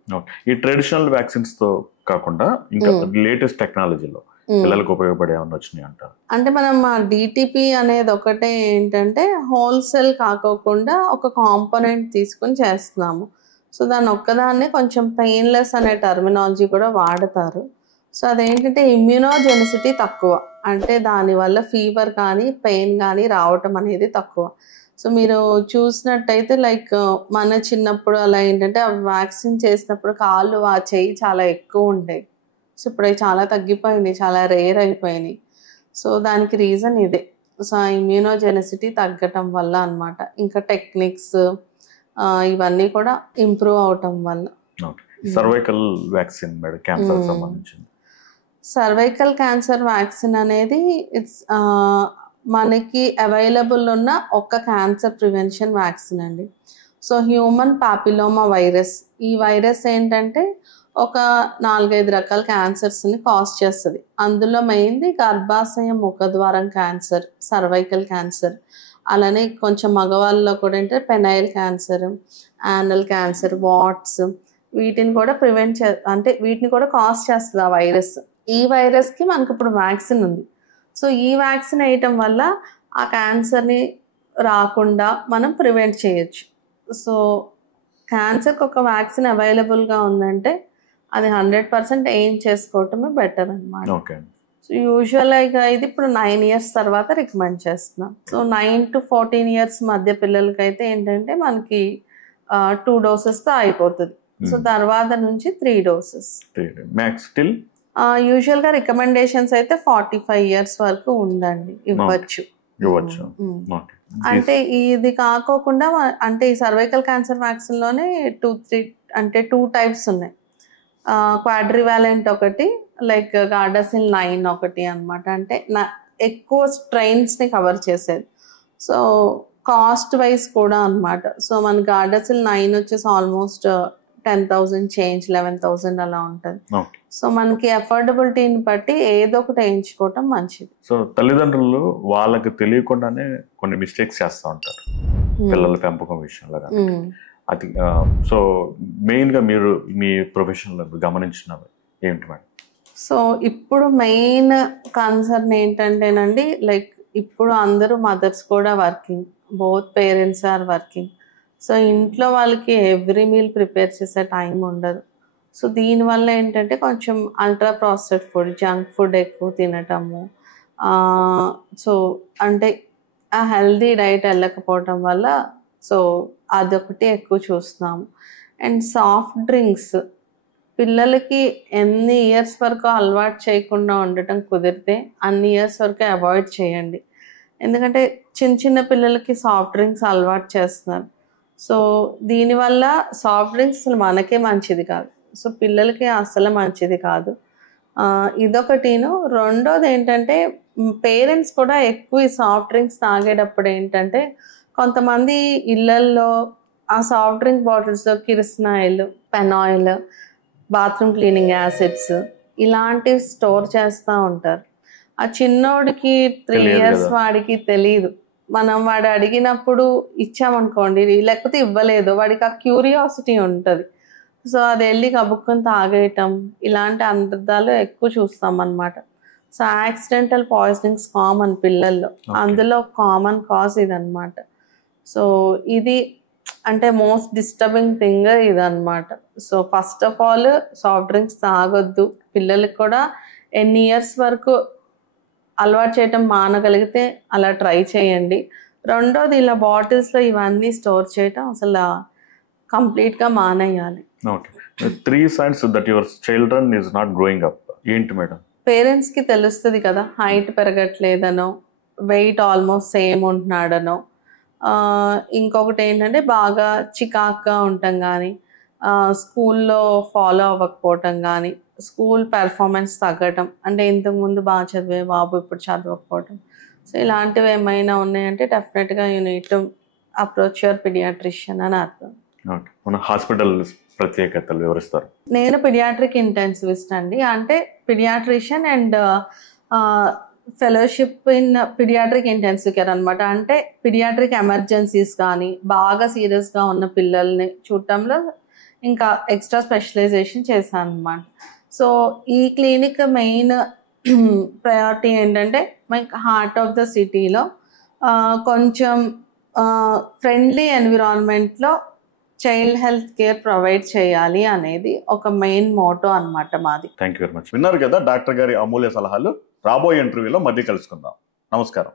ఈ ట్రెడిషనల్ వ్యాక్సిన్స్ తో కాకుండా ఇంకా లేటెస్ట్ టెక్నాలజీలో పిల్లలకు ఉపయోగపడే ఏమన్నా వచ్చినాయి అంటారు? అంటే మనం డిటిపి అనేది ఒకటే ఏంటంటే హోల్సేల్ కాకోకుండా ఒక కాంపోనెంట్ తీసుకుని చేస్తున్నాము. సో దాని ఒక్కదాన్ని కొంచెం పెయిన్లెస్ అనే టర్మినాలజీ కూడా వాడతారు. సో అదేంటంటే ఇమ్యూనోజెనిసిటీ తక్కువ, అంటే దానివల్ల ఫీవర్ కానీ పెయిన్ కానీ రావటం అనేది తక్కువ. సో మీరు చూసినట్టయితే లైక్ మన చిన్నప్పుడు అలా ఏంటంటే ఆ వ్యాక్సిన్ చేసినప్పుడు కాళ్ళు వాచేయి చాలా ఎక్కువ ఉండేవి. సో ఇప్పుడు అవి చాలా తగ్గిపోయినాయి, చాలా రేర్ అయిపోయినాయి. సో దానికి రీజన్ ఇదే. సో ఇమ్యూనోజెనిసిటీ తగ్గటం వల్ల అనమాట. ఇంకా టెక్నిక్స్ ఇవన్నీ కూడా ఇంప్రూవ్ అవటం వల్ల. సర్వైకల్ వ్యాక్సిన్ క్యాన్సర్ సంబంధించింది. సర్వైకల్ క్యాన్సర్ వ్యాక్సిన్ అనేది ఇట్స్ మనకి అవైలబుల్ ఉన్న ఒక క్యాన్సర్ ప్రివెన్షన్ వ్యాక్సిన్ అండి. సో హ్యూమన్ పాపిలోమా వైరస్, ఈ వైరస్ ఏంటంటే ఒక 4-5 రకాల క్యాన్సర్స్ని కాజ్ చేస్తుంది. అందులో మెయిన్ది గర్భాశయ ముఖద్వారం క్యాన్సర్, సర్వైకల్ క్యాన్సర్. అలానే కొంచెం మగవాళ్ళలో కూడా ఏంటంటే penile cancer, anal cancer, warts, వీటిని కూడా వీటిని కూడా కాజ్ చేస్తుంది ఆ వైరస్. ఈ వైరస్కి మనకు ఇప్పుడు వ్యాక్సిన్ ఉంది. సో ఈ వ్యాక్సిన్ వేయటం వల్ల ఆ క్యాన్సర్ని రాకుండా మనం ప్రివెంట్ చేయొచ్చు. సో క్యాన్సర్కి ఒక వ్యాక్సిన్ అవైలబుల్గా ఉందంటే అది 100% ఎయిమ్ చేసుకోవటమే బెటర్ అనమాట. సో యూజువల్గా ఇది ఇప్పుడు 9 years తర్వాత రికమెండ్ చేస్తున్నాం. సో 9 to 14 years మధ్య పిల్లలకి అయితే ఏంటంటే మనకి 2 dosesతో అయిపోతుంది. సో తర్వాత నుంచి 3 doses. యూజువల్గా రికమెండేషన్స్ అయితే 45 years వరకు ఉందండి, ఇవ్వచ్చు. ఇవ్వచ్చు. అంటే ఇది కాకోకుండా అంటే ఈ సర్వైకల్ క్యాన్సర్ వ్యాక్సిన్ లోనే 2 టైప్స్ ఉన్నాయి. క్వాడ్రివాలెంట్ ఒకటి, లైక్ గార్డాసిల్ 9 ఒకటి అనమాట. అంటే ఎక్కువ స్ట్రెయిన్స్ ని కవర్ చేసేది. సో కాస్ట్ వైజ్ కూడా అనమాట. సో మన గార్డాసిల్ 9 వచ్చేసి ఆల్మోస్ట్ 10,000 చేంజ్, 11,000 అలా ఉంటుంది. సో మనకి అఫోర్డబిలిటీని బట్టి ఏదో ఒకటి వేయించుకోవటం మంచిది. సో తల్లిదండ్రులు వాళ్ళకి తెలియకుండానే కొన్ని మిస్టేక్స్ చేస్తూ ఉంటారు పిల్లల పెంపకం విషయంలో. అది సో మెయిన్ గా మీరు మీ ప్రొఫెషన్ లో గమనించినవి ఏంటి మేడం? సో ఇప్పుడు మెయిన్ కన్సర్న్ ఏంటంటేనండి, లైక్ ఇప్పుడు అందరూ మదర్స్ కూడా working, both parents are working. So ఇంట్లో వాళ్ళకి ఎవ్రీ మీల్ ప్రిపేర్ చేసే టైం ఉండదు. సో దీనివల్ల ఏంటంటే కొంచెం ultra processed food, junk food ఎక్కువ తినటము, సో అంటే ఆ హెల్దీ డైట్ వెళ్ళకపోవటం వల్ల సో అదొకటి ఎక్కువ చూస్తున్నాము. అండ్ సాఫ్ట్ డ్రింక్స్ పిల్లలకి ఎన్ని ఇయర్స్ వరకు అలవాటు చేయకుండా ఉండటం కుదిరితే అన్ని ఇయర్స్ వరకు అవాయిడ్ చేయండి. ఎందుకంటే చిన్న పిల్లలకి సాఫ్ట్ డ్రింక్స్ అలవాటు చేస్తున్నారు. సో దీనివల్ల సాఫ్ట్ డ్రింక్స్ అసలు మనకే మంచిది కాదు, సో పిల్లలకి అసలు మంచిది కాదు. ఇదొకటిను. రెండోది ఏంటంటే పేరెంట్స్ కూడా ఎక్కువ ఈ సాఫ్ట్ డ్రింక్స్ తాగేటప్పుడు ఏంటంటే కొంతమంది ఇళ్ళల్లో ఆ సాఫ్ట్ డ్రింక్ బాటిల్స్లో కిరసనాయిల్, పెనాయిల్, బాత్రూమ్ క్లీనింగ్ యాసిడ్స్ ఇలాంటివి స్టోర్ చేస్తూ ఉంటారు. ఆ చిన్నోడికి 3 years వాడికి తెలియదు. మనం వాడు అడిగినప్పుడు ఇచ్చామనుకోండి, లేకపోతే ఇవ్వలేదు, వాడికి ఆ క్యూరియాసిటీ ఉంటుంది. సో అది వెళ్ళి కబుక్కుని తాగేయటం, ఇలాంటి అనర్థాలు ఎక్కువ చూస్తాం అన్నమాట. సో యాక్సిడెంటల్ పాయిజనింగ్స్ కామన్ పిల్లల్లో, అందులో కామన్ కాజ్ ఇదన్నమాట. సో ఇది అంటే మోస్ట్ డిస్టర్బింగ్ థింగ్ ఇదన్నమాట. So first of all soft drinks తాగొద్దు. పిల్లలకి కూడా ఎన్ని ఇయర్స్ వరకు అలవాటు చేయటం మానగలిగితే అలా ట్రై చేయండి. రెండోది ఇలా బాటిల్స్లో ఇవన్నీ స్టోర్ చేయటం అసలు కంప్లీట్గా మానేయాలి. Okay. 3 signs that your children is not growing up ఏంటి మేడం? పేరెంట్స్కి తెలుస్తుంది కదా, హైట్ పెరగట్లేదనో, వెయిట్ ఆల్మోస్ట్ సేమ్ ఉంటున్నాడనో, ఇంకొకటి ఏంటంటే బాగా చికాక్గా ఉండటం కానీ, స్కూల్లో ఫాలో అవ్వకపోవటం కానీ, స్కూల్ పెర్ఫార్మెన్స్ తగ్గటం, అంటే ఇంతకుముందు బాగా చదివే బాబు ఇప్పుడు చదవకపోవటం. సో ఇలాంటివి ఏమైనా ఉన్నాయంటే డెఫినెట్గా you need to approach your paediatrician అని అర్థం. ఓకే. మన హాస్పిటల్ ప్రత్యేకతలు వివరిస్తారు. నేను పిడియాట్రిక్ ఇంటెన్సివిస్ట్ అండి. అంటే paediatrician and fellowship in paediatric intensive care అనమాట. అంటే పిడియాట్రిక్ ఎమర్జెన్సీస్ కానీ బాగా సీరియస్గా ఉన్న పిల్లల్ని చూడటంలో ఇంకా ఎక్స్ట్రా స్పెషలైజేషన్ చేశాను అనమాట. సో ఈ క్లినిక్ మెయిన్ ప్రయారిటీ ఏంటంటే మనకి హార్ట్ ఆఫ్ ద సిటీలో కొంచెం ఫ్రెండ్లీ ఎన్విరాన్మెంట్లో చైల్డ్ హెల్త్ కేర్ ప్రొవైడ్ చేయాలి అనేది ఒక మెయిన్ మోటో అన్నమాట మాది. Thank you very much. విన్నారు కదా డాక్టర్ గారి అమూల్య సలహాలు. రాబోయే ఇంటర్వ్యూలో మళ్ళీ కలుసుకుందాం. నమస్కారం.